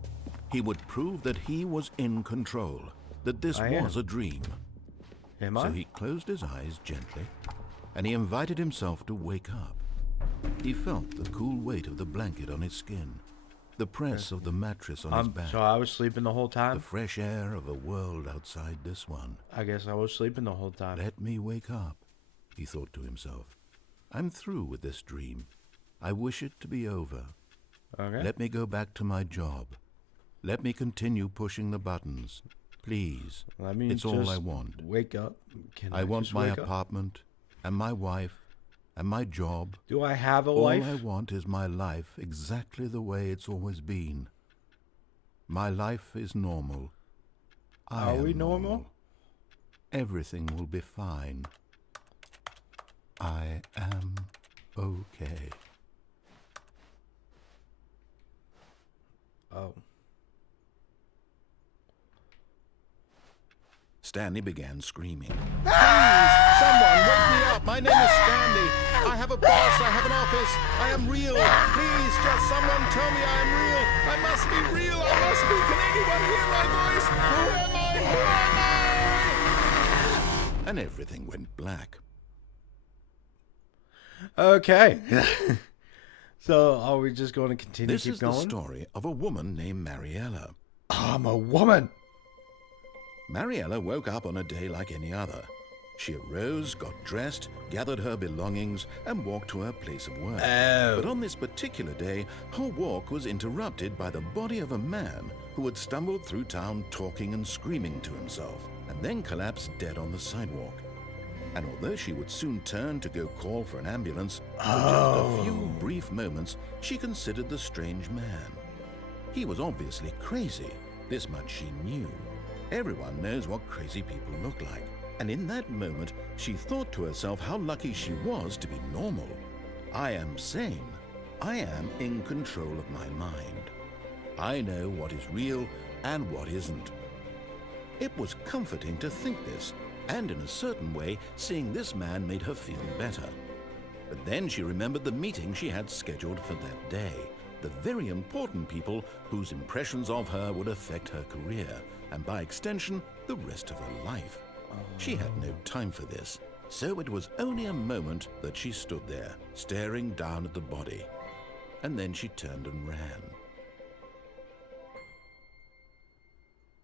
He would prove that he was in control, that this I was am. a dream. Am So I? he closed his eyes gently, and he invited himself to wake up. He felt the cool weight of the blanket on his skin, the press of the mattress on his back, So I was sleeping the whole the time? fresh air of a world outside this one. I guess I was sleeping the whole time. Let me wake up, he thought to himself. I'm through with this dream. I wish it to be over. Okay. Let me go back to my job. Let me continue pushing the buttons. Please. Let me It's all I just want. Wake up. Can I want just my wake up? apartment, and my wife, and my job. Do I have a All life? I want is my life exactly the way it's always been. My life is normal. Are we normal? Everything will be fine. I am okay. Oh. Stanley began screaming. Please, someone wake me up. My name is Stanley. I have a boss. I have an office. I am real. Please, just someone tell me I am real. I must be real. I must be. Can anyone hear my voice? Who am I? Who am I? And everything went black. Okay. So, are we just going to continue This keep is going? the story of a woman named Mariella. I'm a woman. Mariella woke up on a day like any other. She arose, got dressed, gathered her belongings, and walked to her place of work. Oh. But on this particular day, her walk was interrupted by the body of a man who had stumbled through town talking and screaming to himself, and then collapsed dead on the sidewalk. And although she would soon turn to go call for an ambulance, for just a few brief moments, she considered the strange man. He was obviously crazy. This much she knew. Everyone knows what crazy people look like. And in that moment, she thought to herself how lucky she was to be normal. I am sane. I am in control of my mind. I know what is real and what isn't. It was comforting to think this, and in a certain way, seeing this man made her feel better. But then she remembered the meeting she had scheduled for that day. The very important people whose impressions of her would affect her career, and by extension, the rest of her life. She had no time for this, so it was only a moment that she stood there, staring down at the body. And then she turned and ran.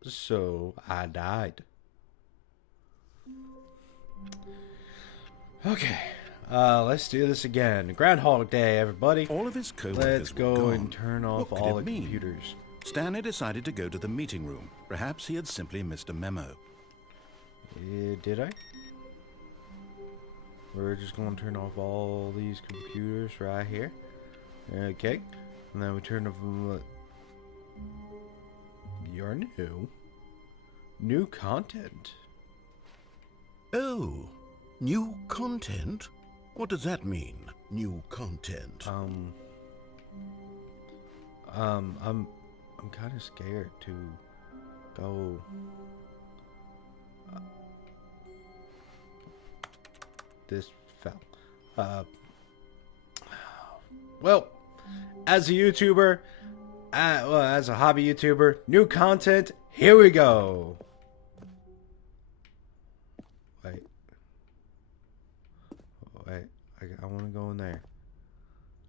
So, I died. Okay. Let's do this again. Groundhog Day, everybody. All of his coworkers Let's were go gone. and turn off What could all it the mean? computers. Stanley decided to go to the meeting room. Perhaps he had simply missed a memo. Did I? We're just going to turn off all these computers right here. Okay. And then we turn off... You're new. New content. Oh, new content? What does that mean, new content? I'm kind of scared to go. This fell. Well, as a YouTuber, as a hobby YouTuber, new content. Here we go. Wait, I want to go in there.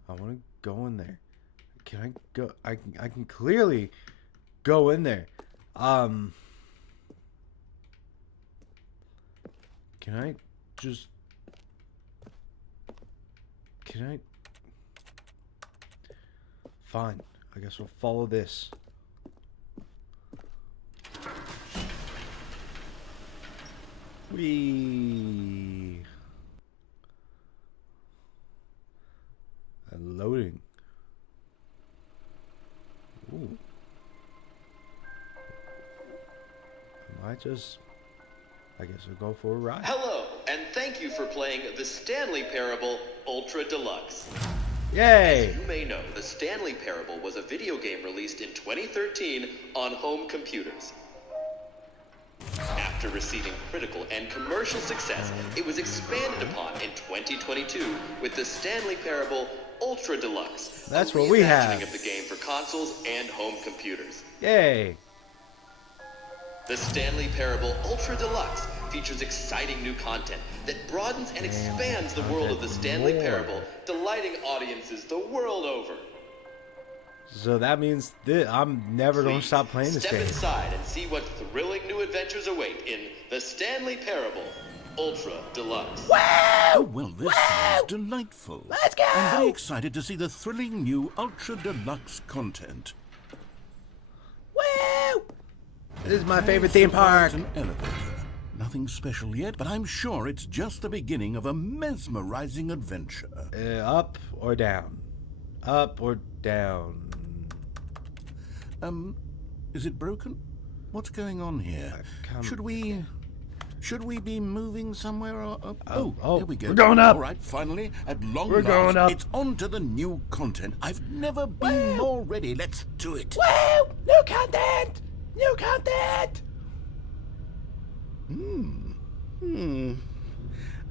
I want to go in there. Can I go? I can clearly go in there. Can I just? Can I? Fine. I guess we'll follow this. Whee! And loading. Ooh. I guess I'll go for a ride. Hello, and thank you for playing The Stanley Parable Ultra Deluxe. Yay! As you may know, The Stanley Parable was a video game released in 2013 on home computers. After receiving critical and commercial success, it was expanded upon in 2022 with The Stanley Parable Ultra Deluxe. That's a what we have. reimagining of the game for consoles and home computers. Yay! The Stanley Parable Ultra Deluxe features exciting new content that broadens and expands the world of the Stanley more. Parable, delighting audiences the world over. So that means I'm never going to Please stop playing this step game. inside and see what thrilling new adventures await in The Stanley Parable Ultra Deluxe. Oh, well, this sounds delightful. Let's go! I'm very excited to see the thrilling new Ultra Deluxe content. Woo! This is my favorite theme park. An elevator. Nothing special yet, but I'm sure it's just the beginning of a mesmerizing adventure. Up or down? Up or down? Is it broken? What's going on here? Should we be moving somewhere? Here we go. We're going up. All right, finally, at long We're last, going up. it's on to the new content. I've never been more ready. Let's do it. Woo! New content! New content!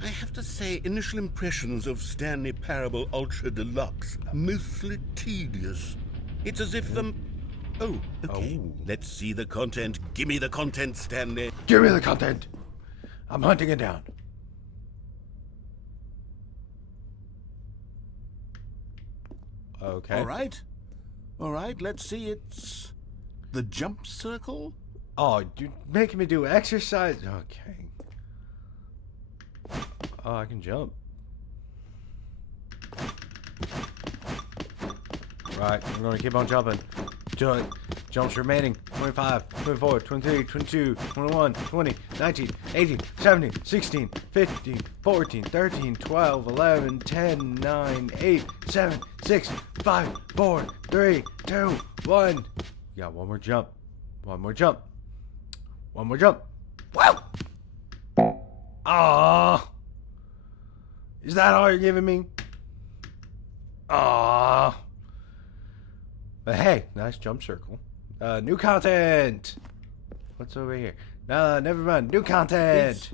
I have to say, initial impressions of Stanley Parable Ultra Deluxe, mostly tedious. It's as if Oh, okay. Oh. Let's see the content. Give me the content, Stanley. Give me the content. I'm hunting it down. Okay. All right, let's see. It's the jump circle? Oh, you're making me do exercise. Okay. Oh, I can jump. Right, I'm gonna keep on jumping. Jumps remaining. 25, 24, 23, 22, 21, 20, 19, 18, 17, 16, 15, 14, 13, 12, 11, 10, 9, 8, 7, 6, 5, 4, 3, 2, 1. You got one more jump. One more jump. One more jump. Wow! Ah! Is that all you're giving me? Ah! But hey, nice jump circle. New content. What's over here? Never mind. New content.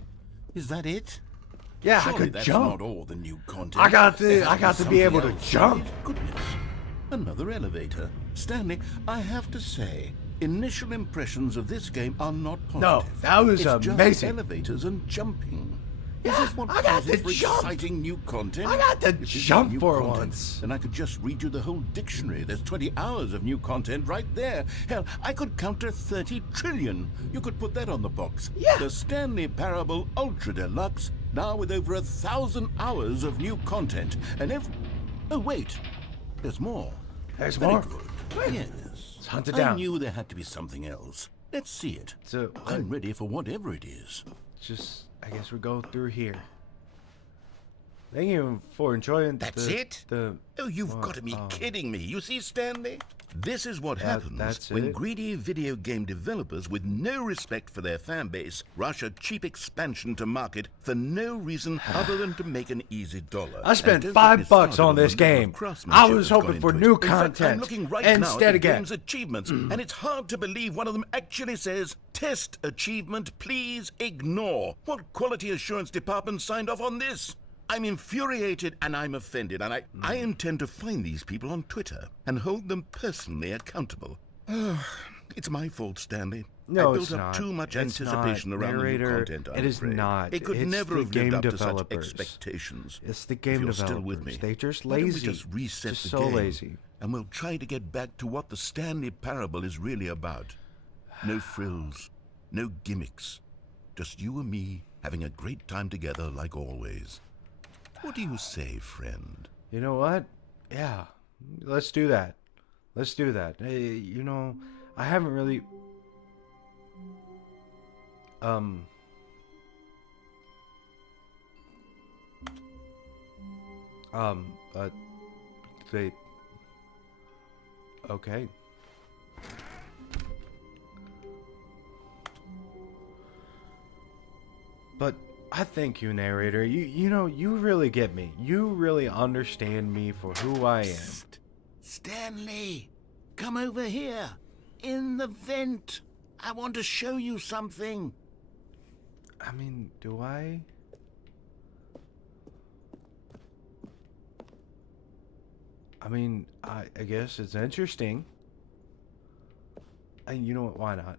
Is that it? Yeah, Surely I could that's jump. not all the new content. I got There to has be able to something else. jump. Goodness. Another elevator. Stanley, I have to say, initial impressions of this game are not positive. No, that was it's just amazing. elevators and jumping. Yeah, Is this what I got causes to for jump. exciting new content? I got to If this is jump new for content, once. Then I could just read you the whole dictionary. There's 20 hours of new content right there. Hell, I could counter 30 trillion. You could put that on the box. Yeah. The Stanley Parable Ultra Deluxe, now with over 1,000 hours of new content. And oh, wait. There's more. There's Very more? good. Yes. Let's hunt it I down. knew there had to be something else. Let's see it. So, I'm ready for whatever it is. I guess we go through here. Thank you for enjoying That's it? Oh, you've got to be kidding me. You see, Stanley? This is what happens that's when it? greedy video game developers with no respect for their fan base rush a cheap expansion to market for no reason other than to make an easy dollar. I spent And don't get me $5 started on the this level of game. craftsmanship I was that's hoping gone for into new it. In fact, I'm content. looking right And now instead at the again. game's achievements, and it's hard to believe one of them actually says, "Test achievement, please ignore." What quality assurance department signed off on this? I'm infuriated and I'm offended, and I intend to find these people on Twitter and hold them personally accountable. It's my fault, Stanley. No, I it's built up not. too much It's anticipation not. around the new Narrator, content. I'm it is afraid. not. It could It's never the have game lived up to such developers. expectations. It's the If game you're still developers. with me, They're just why don't we lazy. just reset Just the so game, lazy. and we'll try to get back to what the Stanley Parable is really about. No frills, no gimmicks. Just you and me having a great time together like always. What do you say, friend? You know what? Yeah. Let's do that. Let's do that. Hey, you know, I haven't really... They... Okay. But I thank you, narrator. You know, you really get me. You really understand me for who I am. Stanley, come over here. In the vent. I want to show you something. I mean, do I? I mean, I guess it's interesting. And you know what? Why not?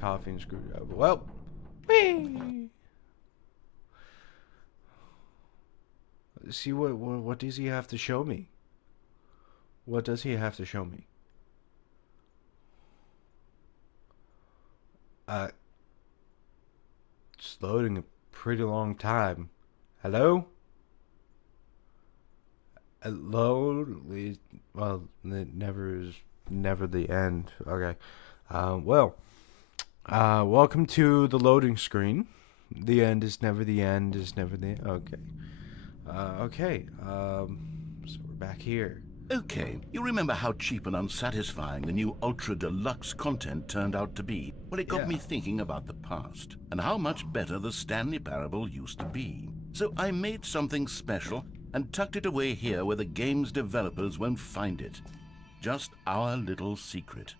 Coffee and screwdriver. Well, whee! See what does he have to show me? What does he have to show me? It's loading a pretty long time. Hello? Hello? Well, it never is never the end. Okay. Welcome to the loading screen. The end is never the end is never the end. Okay. Okay. So we're back here. Okay, you remember how cheap and unsatisfying the new Ultra Deluxe content turned out to be? Well, it got me Yeah. thinking about the past and how much better the Stanley Parable used to be. So I made something special and tucked it away here where the game's developers won't find it. Just our little secret.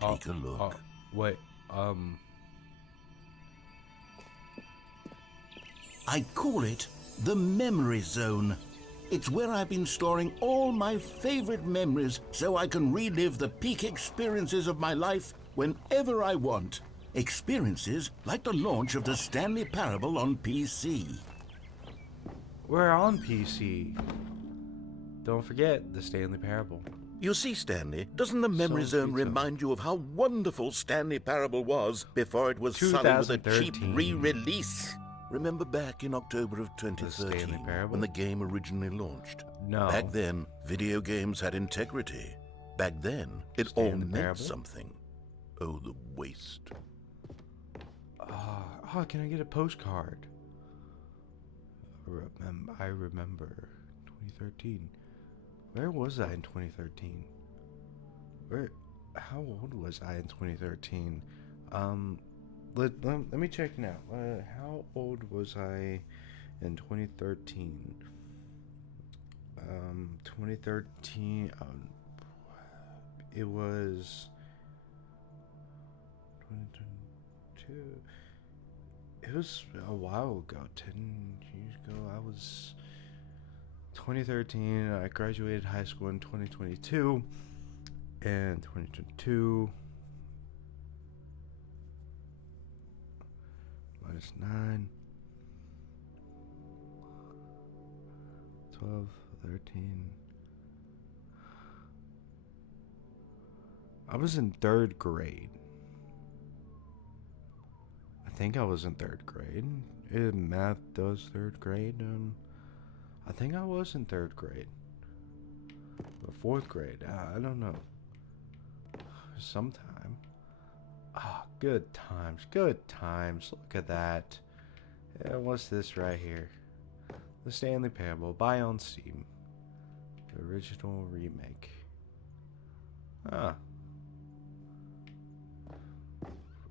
Take a look. Wait. I call it the Memory Zone. It's where I've been storing all my favorite memories so I can relive the peak experiences of my life whenever I want. Experiences like the launch of the Stanley Parable on PC. We're on PC. Don't forget the Stanley Parable. You see, Stanley, doesn't the Memory So Zone sweet, remind you of how wonderful Stanley Parable was before it was sullied with a cheap 2013. re-release? Remember back in October of Stanley 2013 Parable? when the game originally launched? No. Back then, video games had integrity. Back then, it all Stanley meant Parable? something. Oh, the waste. Oh, can I get a postcard? I remember 2013. Where was I in 2013? How old was I in 2013? Let me check now. How old was I in 2013? 2013. It was 2022. It was a while ago. 10 years ago. I was 2013. I graduated high school in 2022, and 2022. Minus 9, 12, 13. I was in 3rd grade. I think I was in 3rd grade. Math does 3rd grade. I think I was in 3rd grade. Or 4th grade. I don't know. Sometime. Ah, good times, good times. Look at that. Yeah, what's this right here? The Stanley Parable. Buy on Steam. The original remake. Ah.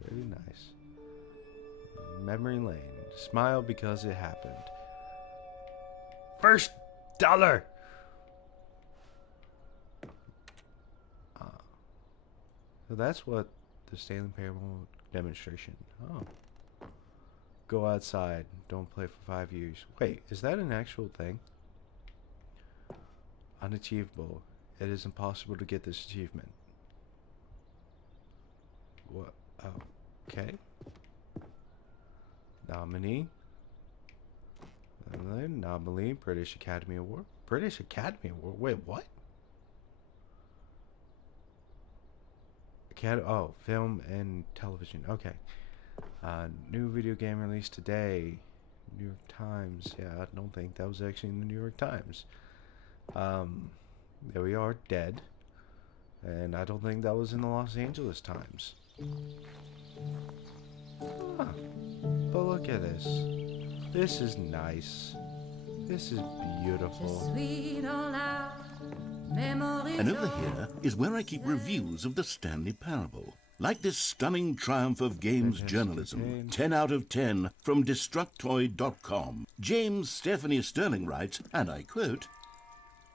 Really nice. Memory Lane. Smile because it happened. First dollar! So that's what the Stanley Parable demonstration. Oh. Go outside. Don't play for 5 years. Wait, is that an actual thing? Unachievable. It is impossible to get this achievement. What? Oh, okay. Nominee. Nominee. British Academy Award. British Academy Award? Wait, what? Oh, film and television. Okay. New video game released today. New York Times. Yeah, I don't think that was actually in the New York Times. There we are, dead. And I don't think that was in the Los Angeles Times. Huh. But look at this. This is nice. This is beautiful. And over here is where I keep reviews of the Stanley Parable. Like this stunning triumph of games journalism, 10 out of 10 from Destructoid.com. James Stephanie Sterling writes, and I quote,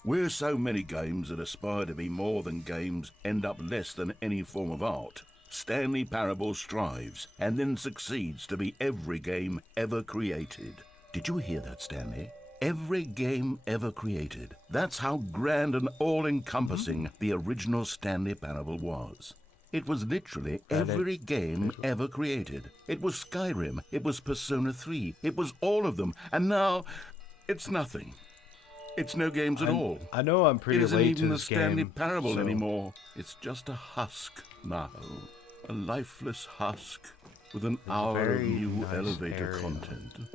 "Where so many games that aspire to be more than games end up less than any form of art, Stanley Parable strives and then succeeds to be every game ever created." Did you hear that, Stanley? Every game ever created. That's how grand and all-encompassing the original Stanley Parable was. It was literally every game ever created. It was Skyrim, it was Persona 3, it was all of them, and now it's nothing. It's no games at all. I know I'm pretty It isn't late even to the this Stanley game, Parable so- anymore. It's just a husk now. A lifeless husk with an hour of very new nice elevator area. content.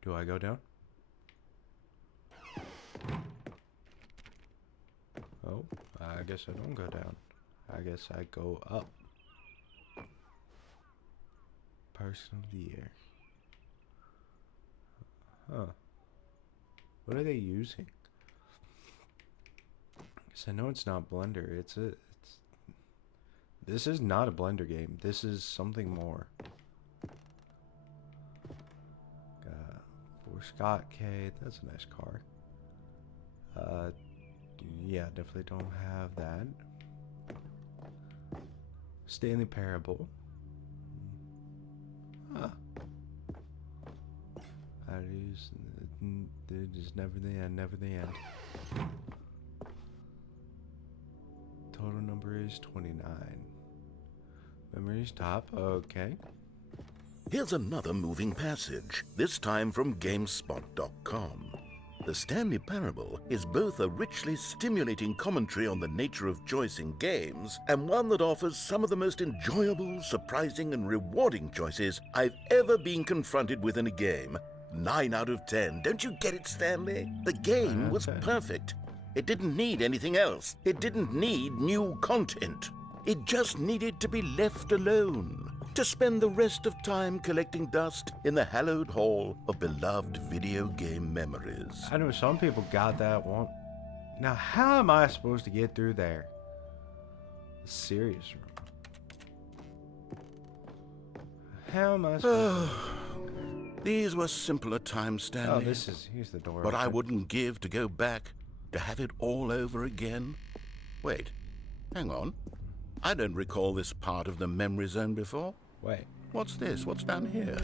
Do I go down? Oh, I guess I don't go down. I guess I go up. Person of the Year. Huh. What are they using? Because I know it's not Blender. This is not a Blender game. This is something more. For Scott K. That's a nice car. Yeah, definitely don't have that. Stanley Parable. Huh. It is never the end, never the end. Total number is 29. Memories top, okay. Here's another moving passage, this time from GameSpot.com. The Stanley Parable is both a richly stimulating commentary on the nature of choice in games and one that offers some of the most enjoyable, surprising, and rewarding choices I've ever been confronted with in a game. 9 out of 10. Don't you get it, Stanley? The game was perfect. It didn't need anything else. It didn't need new content. It just needed to be left alone, to spend the rest of time collecting dust in the hallowed hall of beloved video game memories. I know some people got that one. Now, how am I supposed to get through there? The serious room. How am I supposed to... These were simpler times, Stanley. Oh, here's the door. But I wouldn't give to go back, to have it all over again. Wait, hang on. I don't recall this part of the memory zone before. Wait. What's this? What's down here?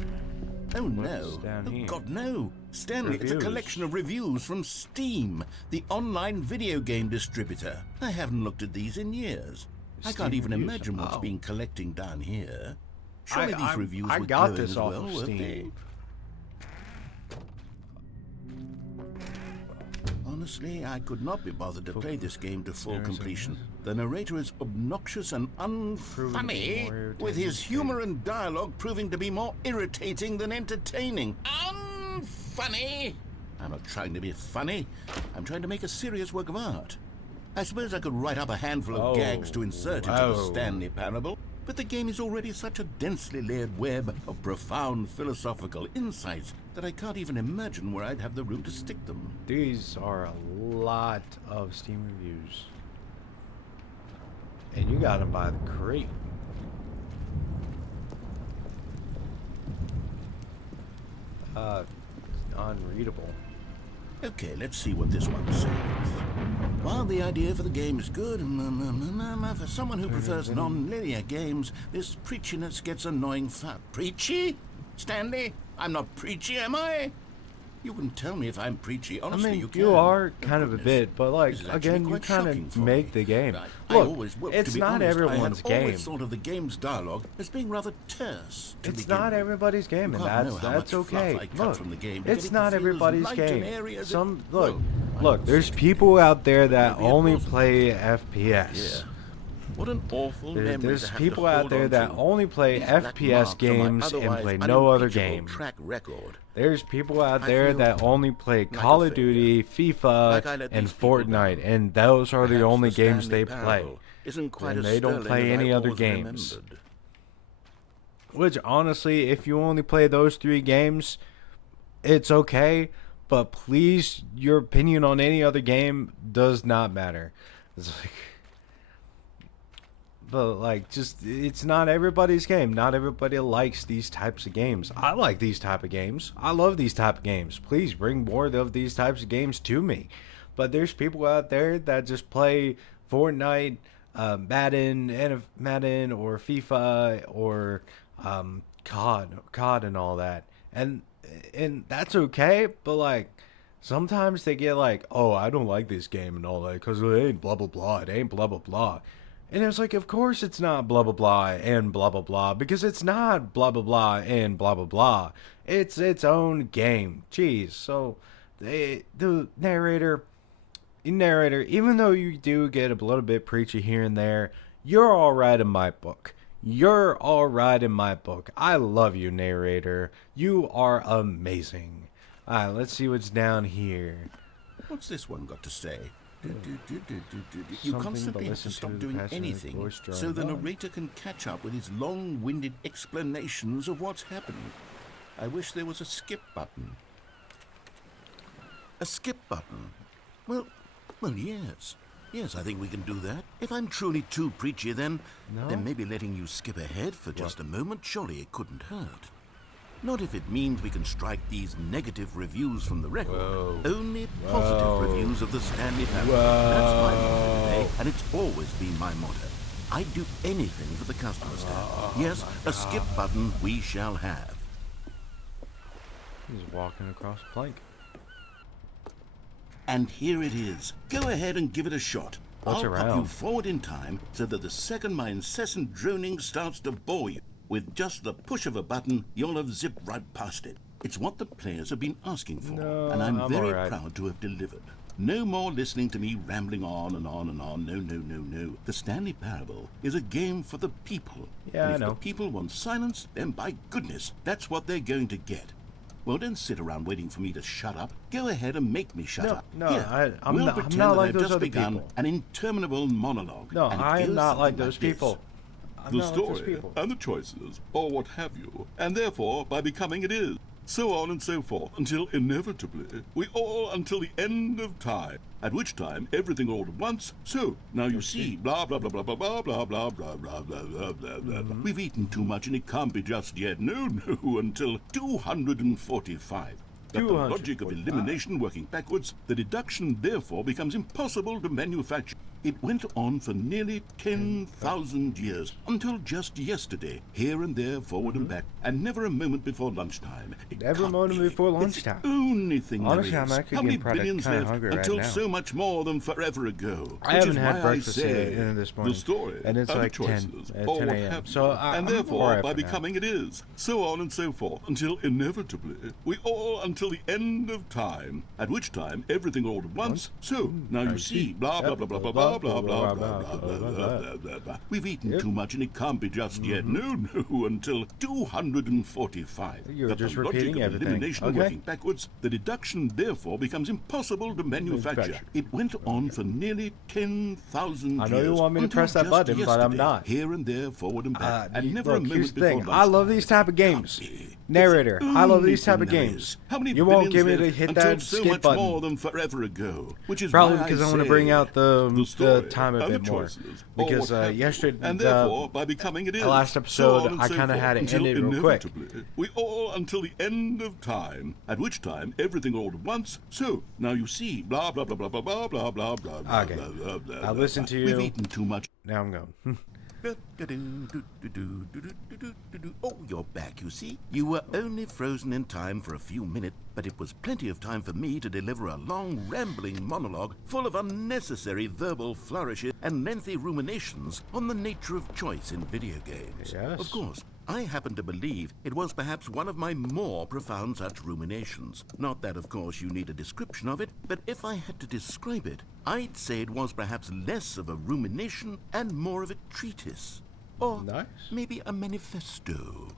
Oh, no. Down Oh, here? God, no. Stanley, it's a Reviews. collection of reviews from Steam, the online video game distributor. I haven't looked at these in years. I can't Steam even reviews? imagine what's Oh. been collecting down here. Surely these I reviews were got glowing this as off well, of weren't Steam. they? Honestly, I could not be bothered to play this game to full completion. The narrator is obnoxious and unfunny, with his humor and dialogue proving to be more irritating than entertaining. Unfunny? I'm not trying to be funny. I'm trying to make a serious work of art. I suppose I could write up a handful of gags to insert into the Stanley Parable, but the game is already such a densely layered web of profound philosophical insights that I can't even imagine where I'd have the room to stick them. These are a lot of Steam reviews. And you got them by the crate. Unreadable. Okay, let's see what this one says. While the idea for the game is good, for someone who prefers non-linear games, this preachiness gets annoying Preachy? Stanley? I'm not preachy, am I? You can tell me if I'm preachy. Honestly, I mean, you can. you are Oh, kind of a goodness. bit, but like, This is actually again, you quite kind shocking of for make me. the game. I Look, always, well, it's to be not honest, everyone's I game. have always thought of the game's dialogue as being rather terse. to It's begin not with. everybody's game, and You can't know that's how much fluff okay. I cut Look, from the game to it's get it not to feel as everybody's light and game. airy as it- Some Well, look. I'm There's sick. people out there that Maybe it only wasn't. play FPS. Yeah. What an awful memory There's to have people to out hold there on that to. only play These black FPS marks on my games and otherwise play no other unimpeachable game. track record. There's people out I there feel that only play like Call a of Duty, FIFA, Like I let and these people Fortnite, down. and those are the Perhaps only the games Stanley they play. Parable isn't quite And as they don't sterling play as I any other always games. remembered. Which, honestly, if you only play those 3 games, it's okay. But please, your opinion on any other game does not matter. It's like... But, like, just, it's not everybody's game. Not everybody likes these types of games. I like these type of games. I love these type of games. Please bring more of these types of games to me. But there's people out there that just play Fortnite, Madden or FIFA or COD and all that. And that's okay, but, like, sometimes they get like, oh, I don't like this game and all that because it ain't blah, blah, blah. It ain't blah, blah, blah. And it's like, of course it's not blah, blah, blah and blah, blah, blah, because it's not blah, blah, blah and blah, blah, blah. It's its own game. Jeez. So the narrator, even though you do get a little bit preachy here and there, you're all right in my book. You're all right in my book. I love you, narrator. You are amazing. All right, let's see what's down here. What's this one got to say? You Something constantly to have to listen stop to, doing passionate anything voice so the drone on. narrator can catch up with his long-winded explanations of what's happening. I wish there was a skip button. A skip button? Well, yes. Yes, I think we can do that. If I'm truly too preachy, then maybe letting you skip ahead for just a moment, surely it couldn't hurt. Not if it means we can strike these negative reviews from the record. Only positive reviews of the Stanley Parable. That's my motto today, and it's always been my motto. I'd do anything for the customer, Stan. Yes, a skip button we shall have. He's walking across the plank. And here it is. Go ahead and give it a shot. What's I'll pop you around? forward in time so that the second my incessant droning starts to bore you, with just the push of a button, you'll have zipped right past it. It's what the players have been asking for, and I'm very proud to have delivered. No more listening to me rambling on and on and on. No. The Stanley Parable is a game for the people. Yeah, and I if know. the people want silence, then by goodness, that's what they're going to get. Well, don't sit around waiting for me to shut up. Go ahead and make me shut up. No, Here, I'm we'll not pretend like that I've those just other begun people. an interminable monologue. No, and it I am goes not like something those this. people. I'm The not like those story people. and the choices, or what have you, and therefore by becoming it is. So on and so forth, until inevitably, until the end of time, at which time everything all at once. So, now you see, blah, blah, blah, blah, blah, blah, blah, blah, blah, blah, blah, blah, blah, blah. We've eaten too much and it can't be just yet. No, until 245. That the logic of elimination working backwards, the deduction therefore becomes impossible to manufacture. It went on for nearly 10,000 years, until just yesterday, here and there, forward and back, and never a moment before lunchtime. It Never a can't moment be. before It's the lunchtime. only thing Honestly, there I'm is. actually How many getting billions kinda lived hungry right until now. so much more than forever ago? I Which haven't is had why breakfast I say yet this morning, the story and it's and like the 10 choices, at or 10 what a.m. have So you. I'm And therefore, alright by for now. becoming it is. So on and so forth, until inevitably, until the end of time, at which time everything all at once. So, now you see, blah, blah, blah, blah, blah, blah, blah, blah, blah, blah, blah, blah, blah. We've eaten too much and it can't be just yet. No, until 245. You're That just the logic repeating of everything. elimination Okay. working backwards, the deduction therefore becomes impossible to manufacture. It went on for nearly 10,000 years. I know you want me to until press that just button, but I'm yesterday, not. Here and there, forward and back, and never a Look, moment here's the before thing. I love lunchtime. these type of games. Can't be. Narrator, It's I love only these type of thing there games. is. How many You won't billions get me to lived hit until that so skip much button. more than forever ago, which is Probably why because I want to say bring out the story time a and bit the more. choices, or Because what have you. yesterday, and therefore, by becoming it is. last So episode, on and I so kinda forth, had it until ended real quick. inevitably, until the end of time, at which time everything all at once. So now you see, blah blah blah blah blah blah blah blah blah. Okay. blah, blah, blah, I'll blah, listen blah. to you. We've eaten too much. Now I'm going. Oh, you're back, you see. You were only frozen in time for a few minutes, but it was plenty of time for me to deliver a long, rambling monologue full of unnecessary verbal flourishes and lengthy ruminations on the nature of choice in video games. Yes. Of course, I happen to believe it was perhaps one of my more profound such ruminations. Not that, of course, you need a description of it, but if I had to describe it, I'd say it was perhaps less of a rumination and more of a treatise. Or Nice. maybe a manifesto.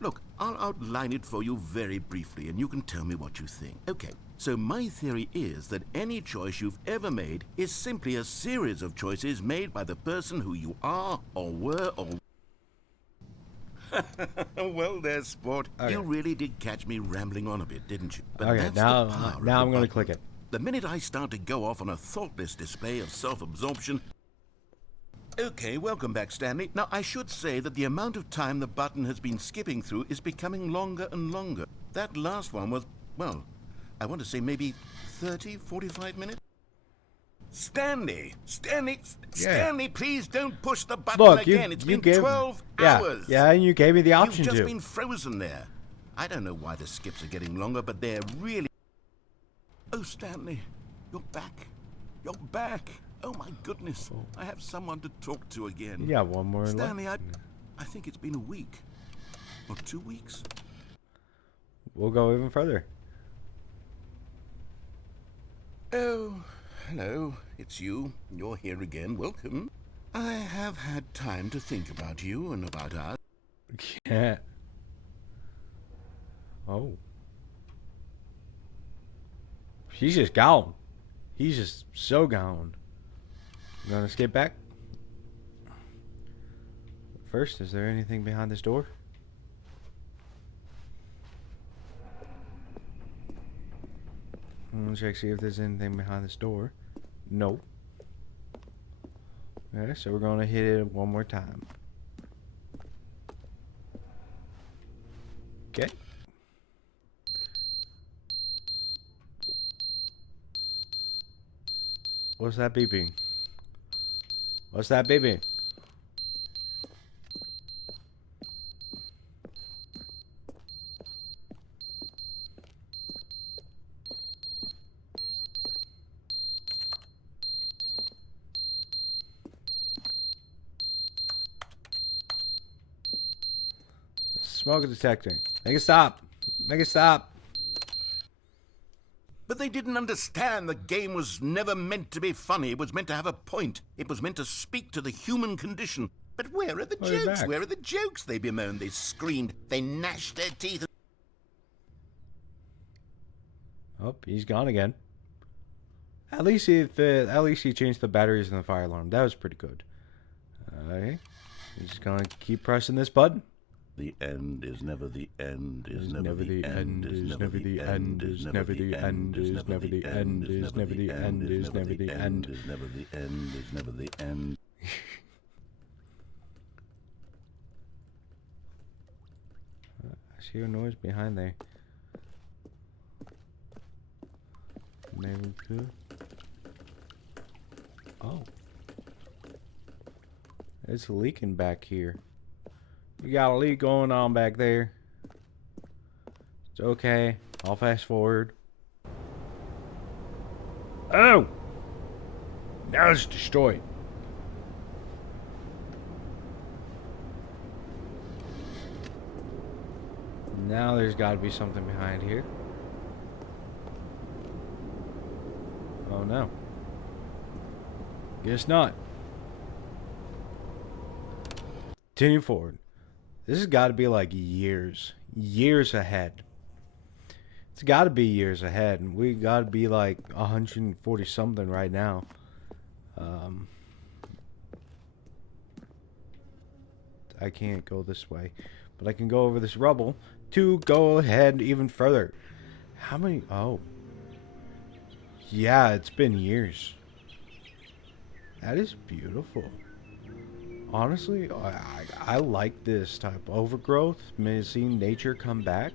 Look, I'll outline it for you very briefly, and you can tell me what you think. Okay, so my theory is that any choice you've ever made is simply a series of choices made by the person who you are, or were, or... Well, there, sport. Okay. You really did catch me rambling on a bit, didn't you? But Okay, that's the now power of I'm the going to button. click it. The minute I start to go off on a thoughtless display of self-absorption... Okay, welcome back, Stanley. Now, I should say that the amount of time the button has been skipping through is becoming longer and longer. That last one was, well, I want to say maybe 30, 45 minutes? Stanley, please don't push the button Look, again. It's you been gave 12 yeah, hours. yeah, and you gave me the option You've just to. been frozen there. I don't know why the skips are getting longer, but they're really... Oh, Stanley, you're back. You're back. Oh, my goodness. I have someone to talk to again. You got one more Stanley, left. I think it's been a week. Or 2 weeks. We'll go even further. Oh, hello. It's you. You're here again. Welcome. I have had time to think about you and about us. Yeah. Oh. He's just gone. He's just so gone. You gonna escape back? First, is there anything behind this door? Let's check, see if there's anything behind this door. Nope. Okay, so we're gonna hit it one more time. Okay. What's that beeping? What's that beeping? Smoke detector. Make it stop. Make it stop. But they didn't understand the game was never meant to be funny. It was meant to have a point. It was meant to speak to the human condition. But where are the jokes? back. Where are the jokes? They bemoaned, they screamed, they gnashed their teeth. Oh, he's gone again. At least he changed the batteries in the fire alarm. That was pretty good. Okay. He's just gonna keep pressing this button. The end is never the end, is Is never the end, is never the end, is never the end, is never the end, is never the end, is never the end, is never the end, is never the end. I hear a noise behind there. Maybe good. Oh. It's leaking back here. You got a leak going on back there. It's okay. I'll fast forward. Oh! Now it's destroyed. Now there's got to be something behind here. Oh no. Guess not. Continue forward. This has got to be like years ahead. It's got to be years ahead, and we got to be like 140 something right now. I can't go this way, but I can go over this rubble to go ahead even further. How many? Oh, yeah, it's been years. That is beautiful. Honestly, I like this type of overgrowth. Seeing nature come back.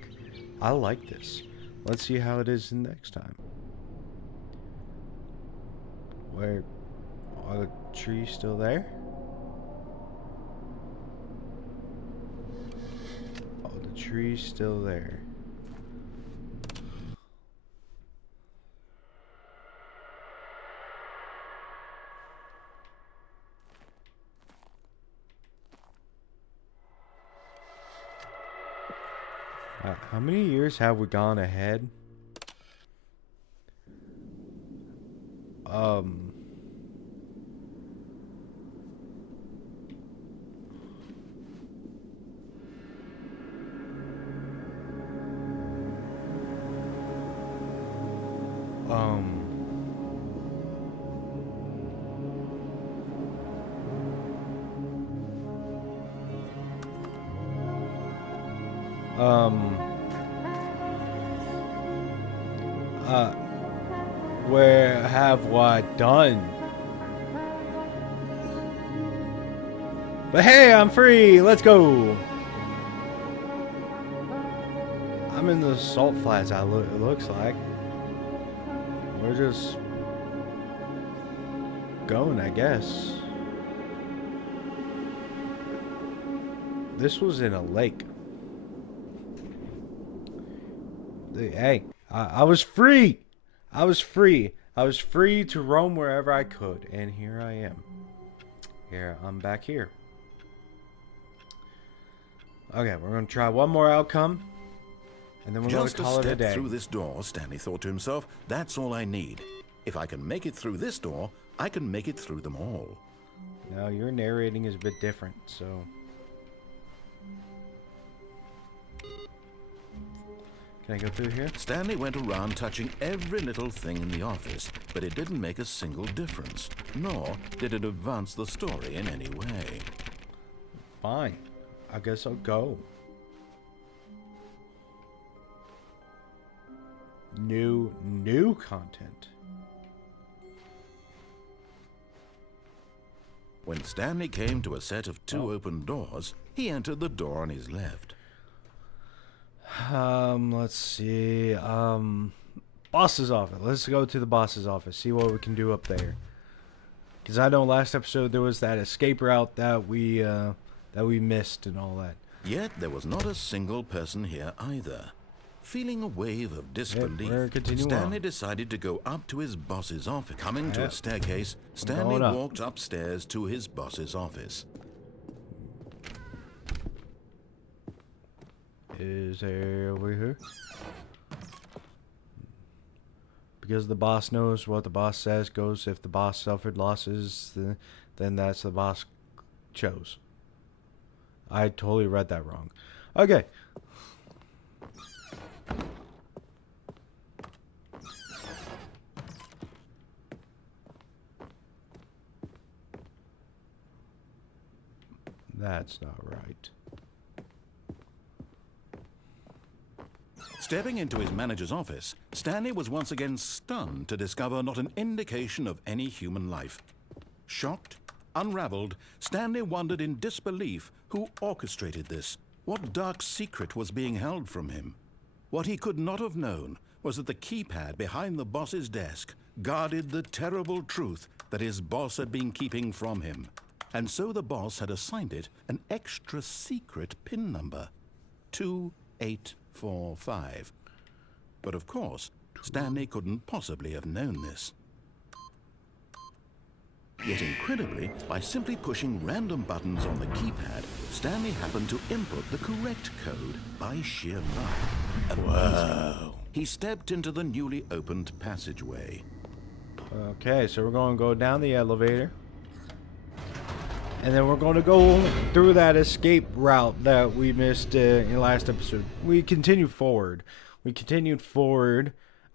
I like this. Let's see how it is next time. Where are the trees still there? Oh, the tree's still there. How many years have we gone ahead? Where have what done? But hey, I'm free. Let's go. I'm in the salt flats. It looks like we're just going, I guess. This was in a lake. Hey, I was free. I was free. I was free to roam wherever I could. And here I am. Here, I'm back here. Okay, we're going to try one more outcome. And then we're going to call it a day. Just a step through this door, Stanley thought to himself. That's all I need. If I can make it through this door, I can make it through them all. Now, your narrating is a bit different, so... Can I go through here? Stanley went around touching every little thing in the office, but it didn't make a single difference, nor did it advance the story in any way. Fine. I guess I'll go. New content. When Stanley came to a set of two open doors, he entered the door on his left. Let's see. Boss's office. Let's go to the boss's office. See what we can do up there. Because I know last episode there was that escape route that we missed and all that. Yet there was not a single person here either. Feeling a wave of disbelief, Stanley decided to go up to his boss's office. Coming to a staircase, Stanley walked upstairs to his boss's office. Is there over here? Because the boss knows what the boss says goes. If the boss suffered losses, then that's the boss chose. I totally read that wrong. Okay. That's not right. Stepping into his manager's office, Stanley was once again stunned to discover not an indication of any human life. Shocked, unraveled, Stanley wondered in disbelief who orchestrated this. What dark secret was being held from him? What he could not have known was that the keypad behind the boss's desk guarded the terrible truth that his boss had been keeping from him. And so the boss had assigned it an extra secret PIN number, 2845. But of course, Stanley couldn't possibly have known this. Yet incredibly, by simply pushing random buttons on the keypad, Stanley happened to input the correct code by sheer luck. Amazing. He stepped into the newly opened passageway. Okay, so we're going to go down the elevator. And then we're going to go through that escape route that we missed in the last episode. We continued forward.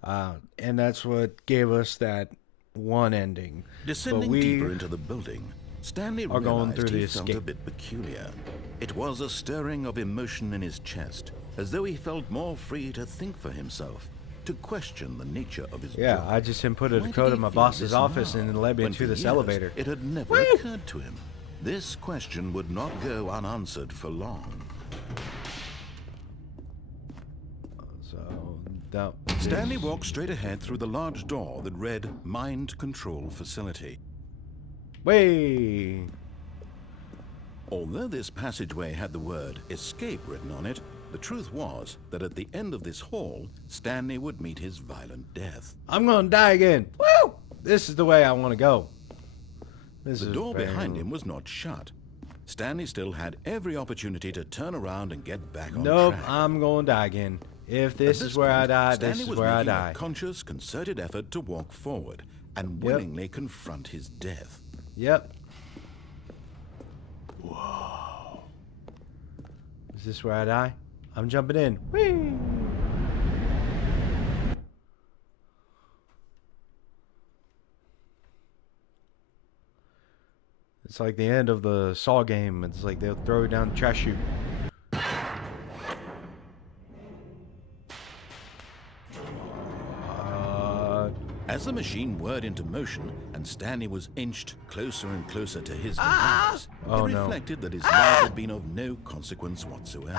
And that's what gave us that one ending. Descending deeper into the building, Stanley realized he felt a bit peculiar. It was a stirring of emotion in his chest, as though he felt more free to think for himself, to question the nature of his job. I just inputted a code in my boss's office and it led me to this elevator. It had never occurred to him. This question would not go unanswered for long. Stanley walked straight ahead through the large door that read Mind Control Facility. Way! Although this passageway had the word escape written on it, the truth was that at the end of this hall, Stanley would meet his violent death. I'm gonna die again! Woo! This is the way I want to go. The door behind him was not shut. Stanley still had every opportunity to turn around and get back on track. Nope, I'm going to die again. If this is where I die, this is where I die. Stanley was making a conscious, concerted effort to walk forward and willingly confront his death. Yep. Whoa. Is this where I die? I'm jumping in. Whee! It's like the end of the Saw game. It's like they'll throw you down the trash chute. As the machine whirred into motion and Stanley was inched closer and closer to his demise, he reflected that his life had been of no consequence whatsoever.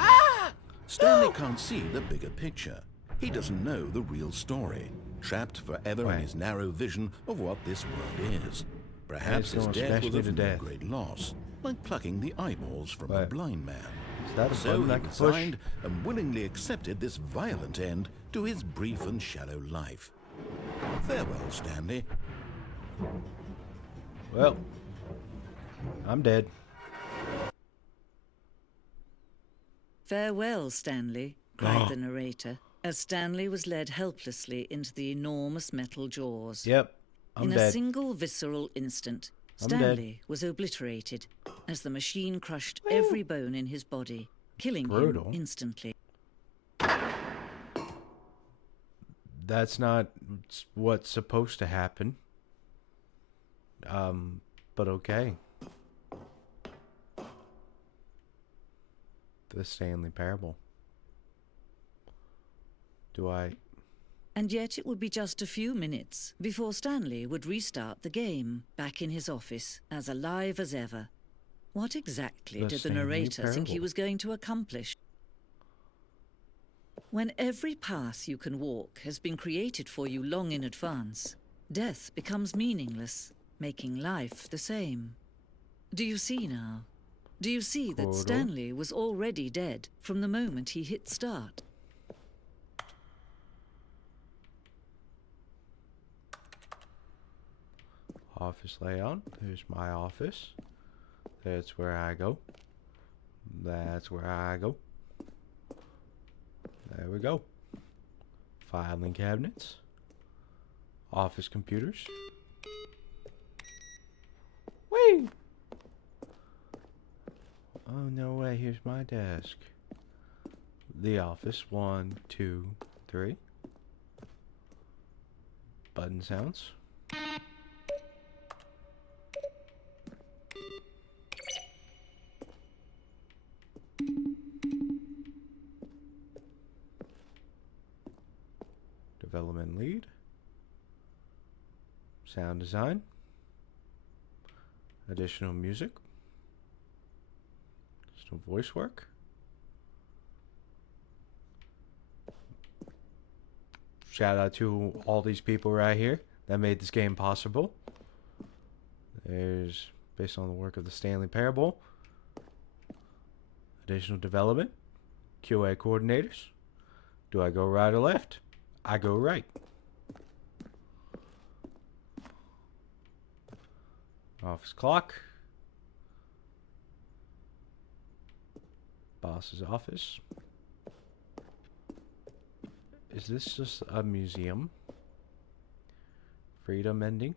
Stanley can't see the bigger picture. He doesn't know the real story, trapped forever in his narrow vision of what this world is. Perhaps his death was of no great loss, like plucking the eyeballs from a blind man. So he resigned and willingly accepted this violent end to his brief and shallow life. Farewell, Stanley. Well, I'm dead. Farewell, Stanley, cried the narrator, as Stanley was led helplessly into the enormous metal jaws. Yep, I'm dead. In a single visceral instant, Stanley was obliterated as the machine crushed every bone in his body, killing him instantly. that's not what's supposed to happen. But okay. The Stanley Parable. Do I... And yet it would be just a few minutes before Stanley would restart the game, back in his office, as alive as ever. What exactly The did the Stanley narrator think he Parable. was going to accomplish? When every path you can walk has been created for you long in advance, death becomes meaningless, making life the same. Do you see now? Do you see that Portal. Stanley was already dead from the moment he hit start? Office layout. There's my office. That's where I go. That's where I go. There we go. Filing cabinets. Office computers. Whee! Oh, no way. Here's my desk. The office. 1, 2, 3. Button sounds. Development lead. Sound design. Additional music. Additional voice work. Shout out to all these people right here that made this game possible. There's, based on the work of the Stanley Parable, additional development, QA coordinators. Do I go right or left? I go right. Office clock. Boss's office. Is this just a museum? Freedom ending.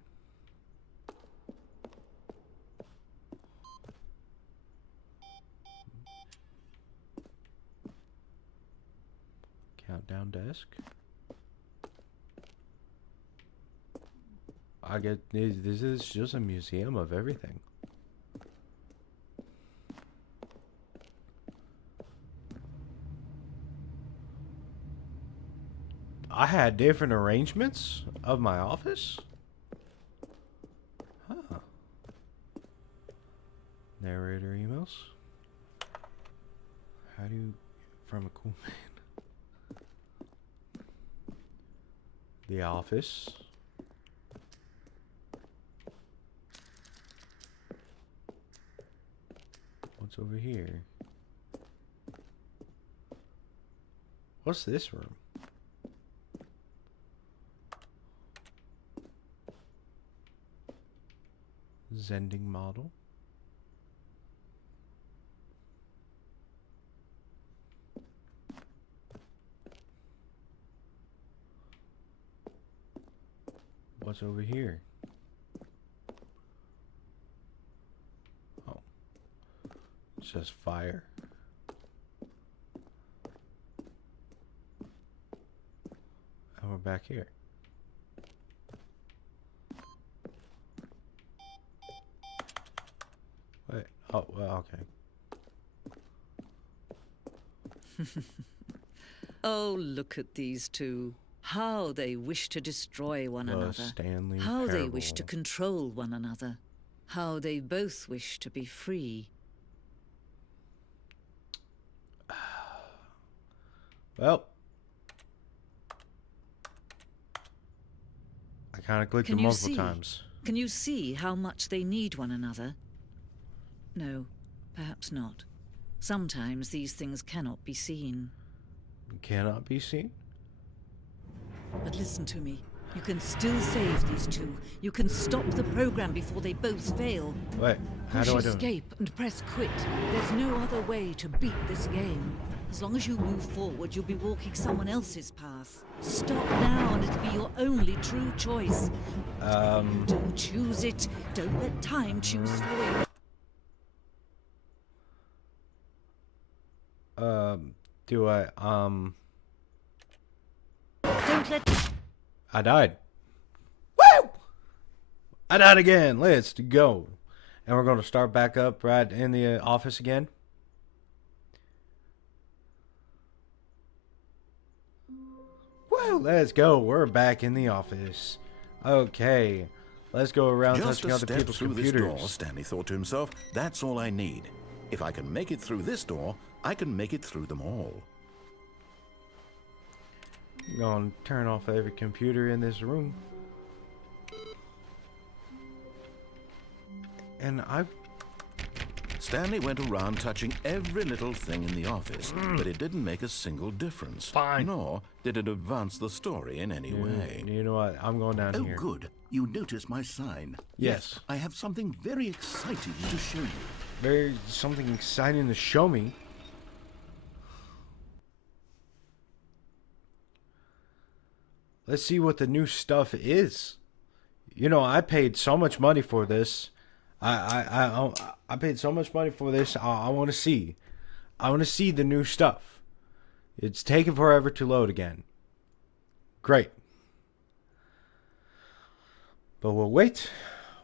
Countdown desk. I get this is just a museum of everything. I had different arrangements of my office. Huh. Narrator emails. How do you from a cool man? The office. What's over here? What's this room? Zending model. What's over here? Oh. It's just fire. And we're back here. Wait. Oh, well, okay. Oh, look at these two. How they wish to destroy one The another. Stanley How they wish to Parable. control one another. How they both wish to be free. Well, I kind of clicked it multiple times. Can you see how much they need one another? No, perhaps not. Sometimes these things cannot be seen. Cannot be seen. But listen to me. You can still save these two. You can stop the program before they both fail. Wait, how Push do I do it? escape and press quit. There's no other way to beat this game. As long as you move forward, you'll be walking someone else's path. Stop now and it'll be your only true choice. Don't choose it. Don't let time choose for you. Do I, Don't let... I died. Woo! I died again. Let's go. And we're going to start back up right in the office again. Well, let's go. We're back in the office. Okay. Let's go around Just touching a other step people's through computers. this door, Stanley thought to himself, that's all I need. If I can make it through this door, I can make it through them all. I'm going to turn off every computer in this room. And Stanley went around touching every little thing in the office, but it didn't make a single difference. Fine. Nor did it advance the story in any way. You know what? I'm going down Oh, here. good. You notice my sign. Yes. I have something very exciting to show you. Very something exciting to show me. Let's see what the new stuff is. You know, I paid so much money for this. I paid so much money for this. I want to see. I want to see the new stuff. It's taking forever to load again. Great. But we'll wait.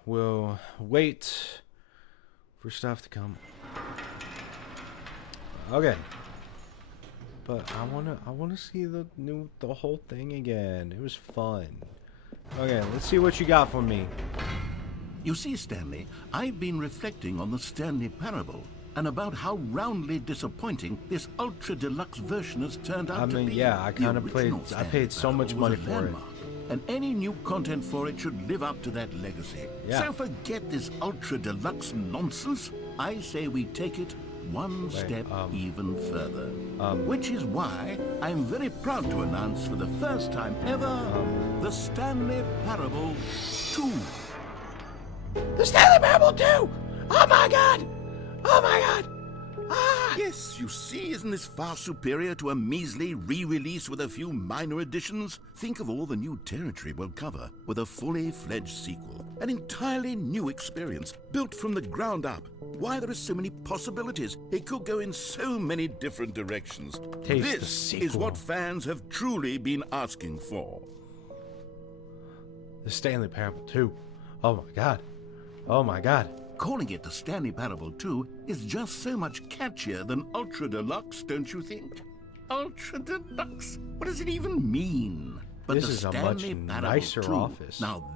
We'll wait for stuff to come. Okay. But I wanna see the whole thing again. It was fun. Okay, let's see what you got for me. You see, Stanley, I've been reflecting on the Stanley Parable and about how roundly disappointing this ultra deluxe version has turned out to be. Yeah, I The kind of original played. I Stanley paid so much Parable was money a for it. landmark, and any new content for it should live up to that legacy. Yeah. So forget this ultra deluxe nonsense. I say we take it one step even further. Which is why I'm very proud to announce for the first time ever the Stanley Parable 2. The Stanley Parable 2! Oh my god! Oh my god! Ah! Yes, you see, isn't this far superior to a measly re-release with a few minor additions? Think of all the new territory we'll cover with a fully fledged sequel. An entirely new experience, built from the ground up. Why, there are so many possibilities. It could go in so many different directions. Taste the This is sequel. what fans have truly been asking for. The Stanley Parable 2. Oh my god. Oh my god. Calling it the Stanley Parable 2 is just so much catchier than Ultra Deluxe, don't you think? Ultra Deluxe? What does it even mean? But This the is a Stanley much Parable nicer 2, office. Now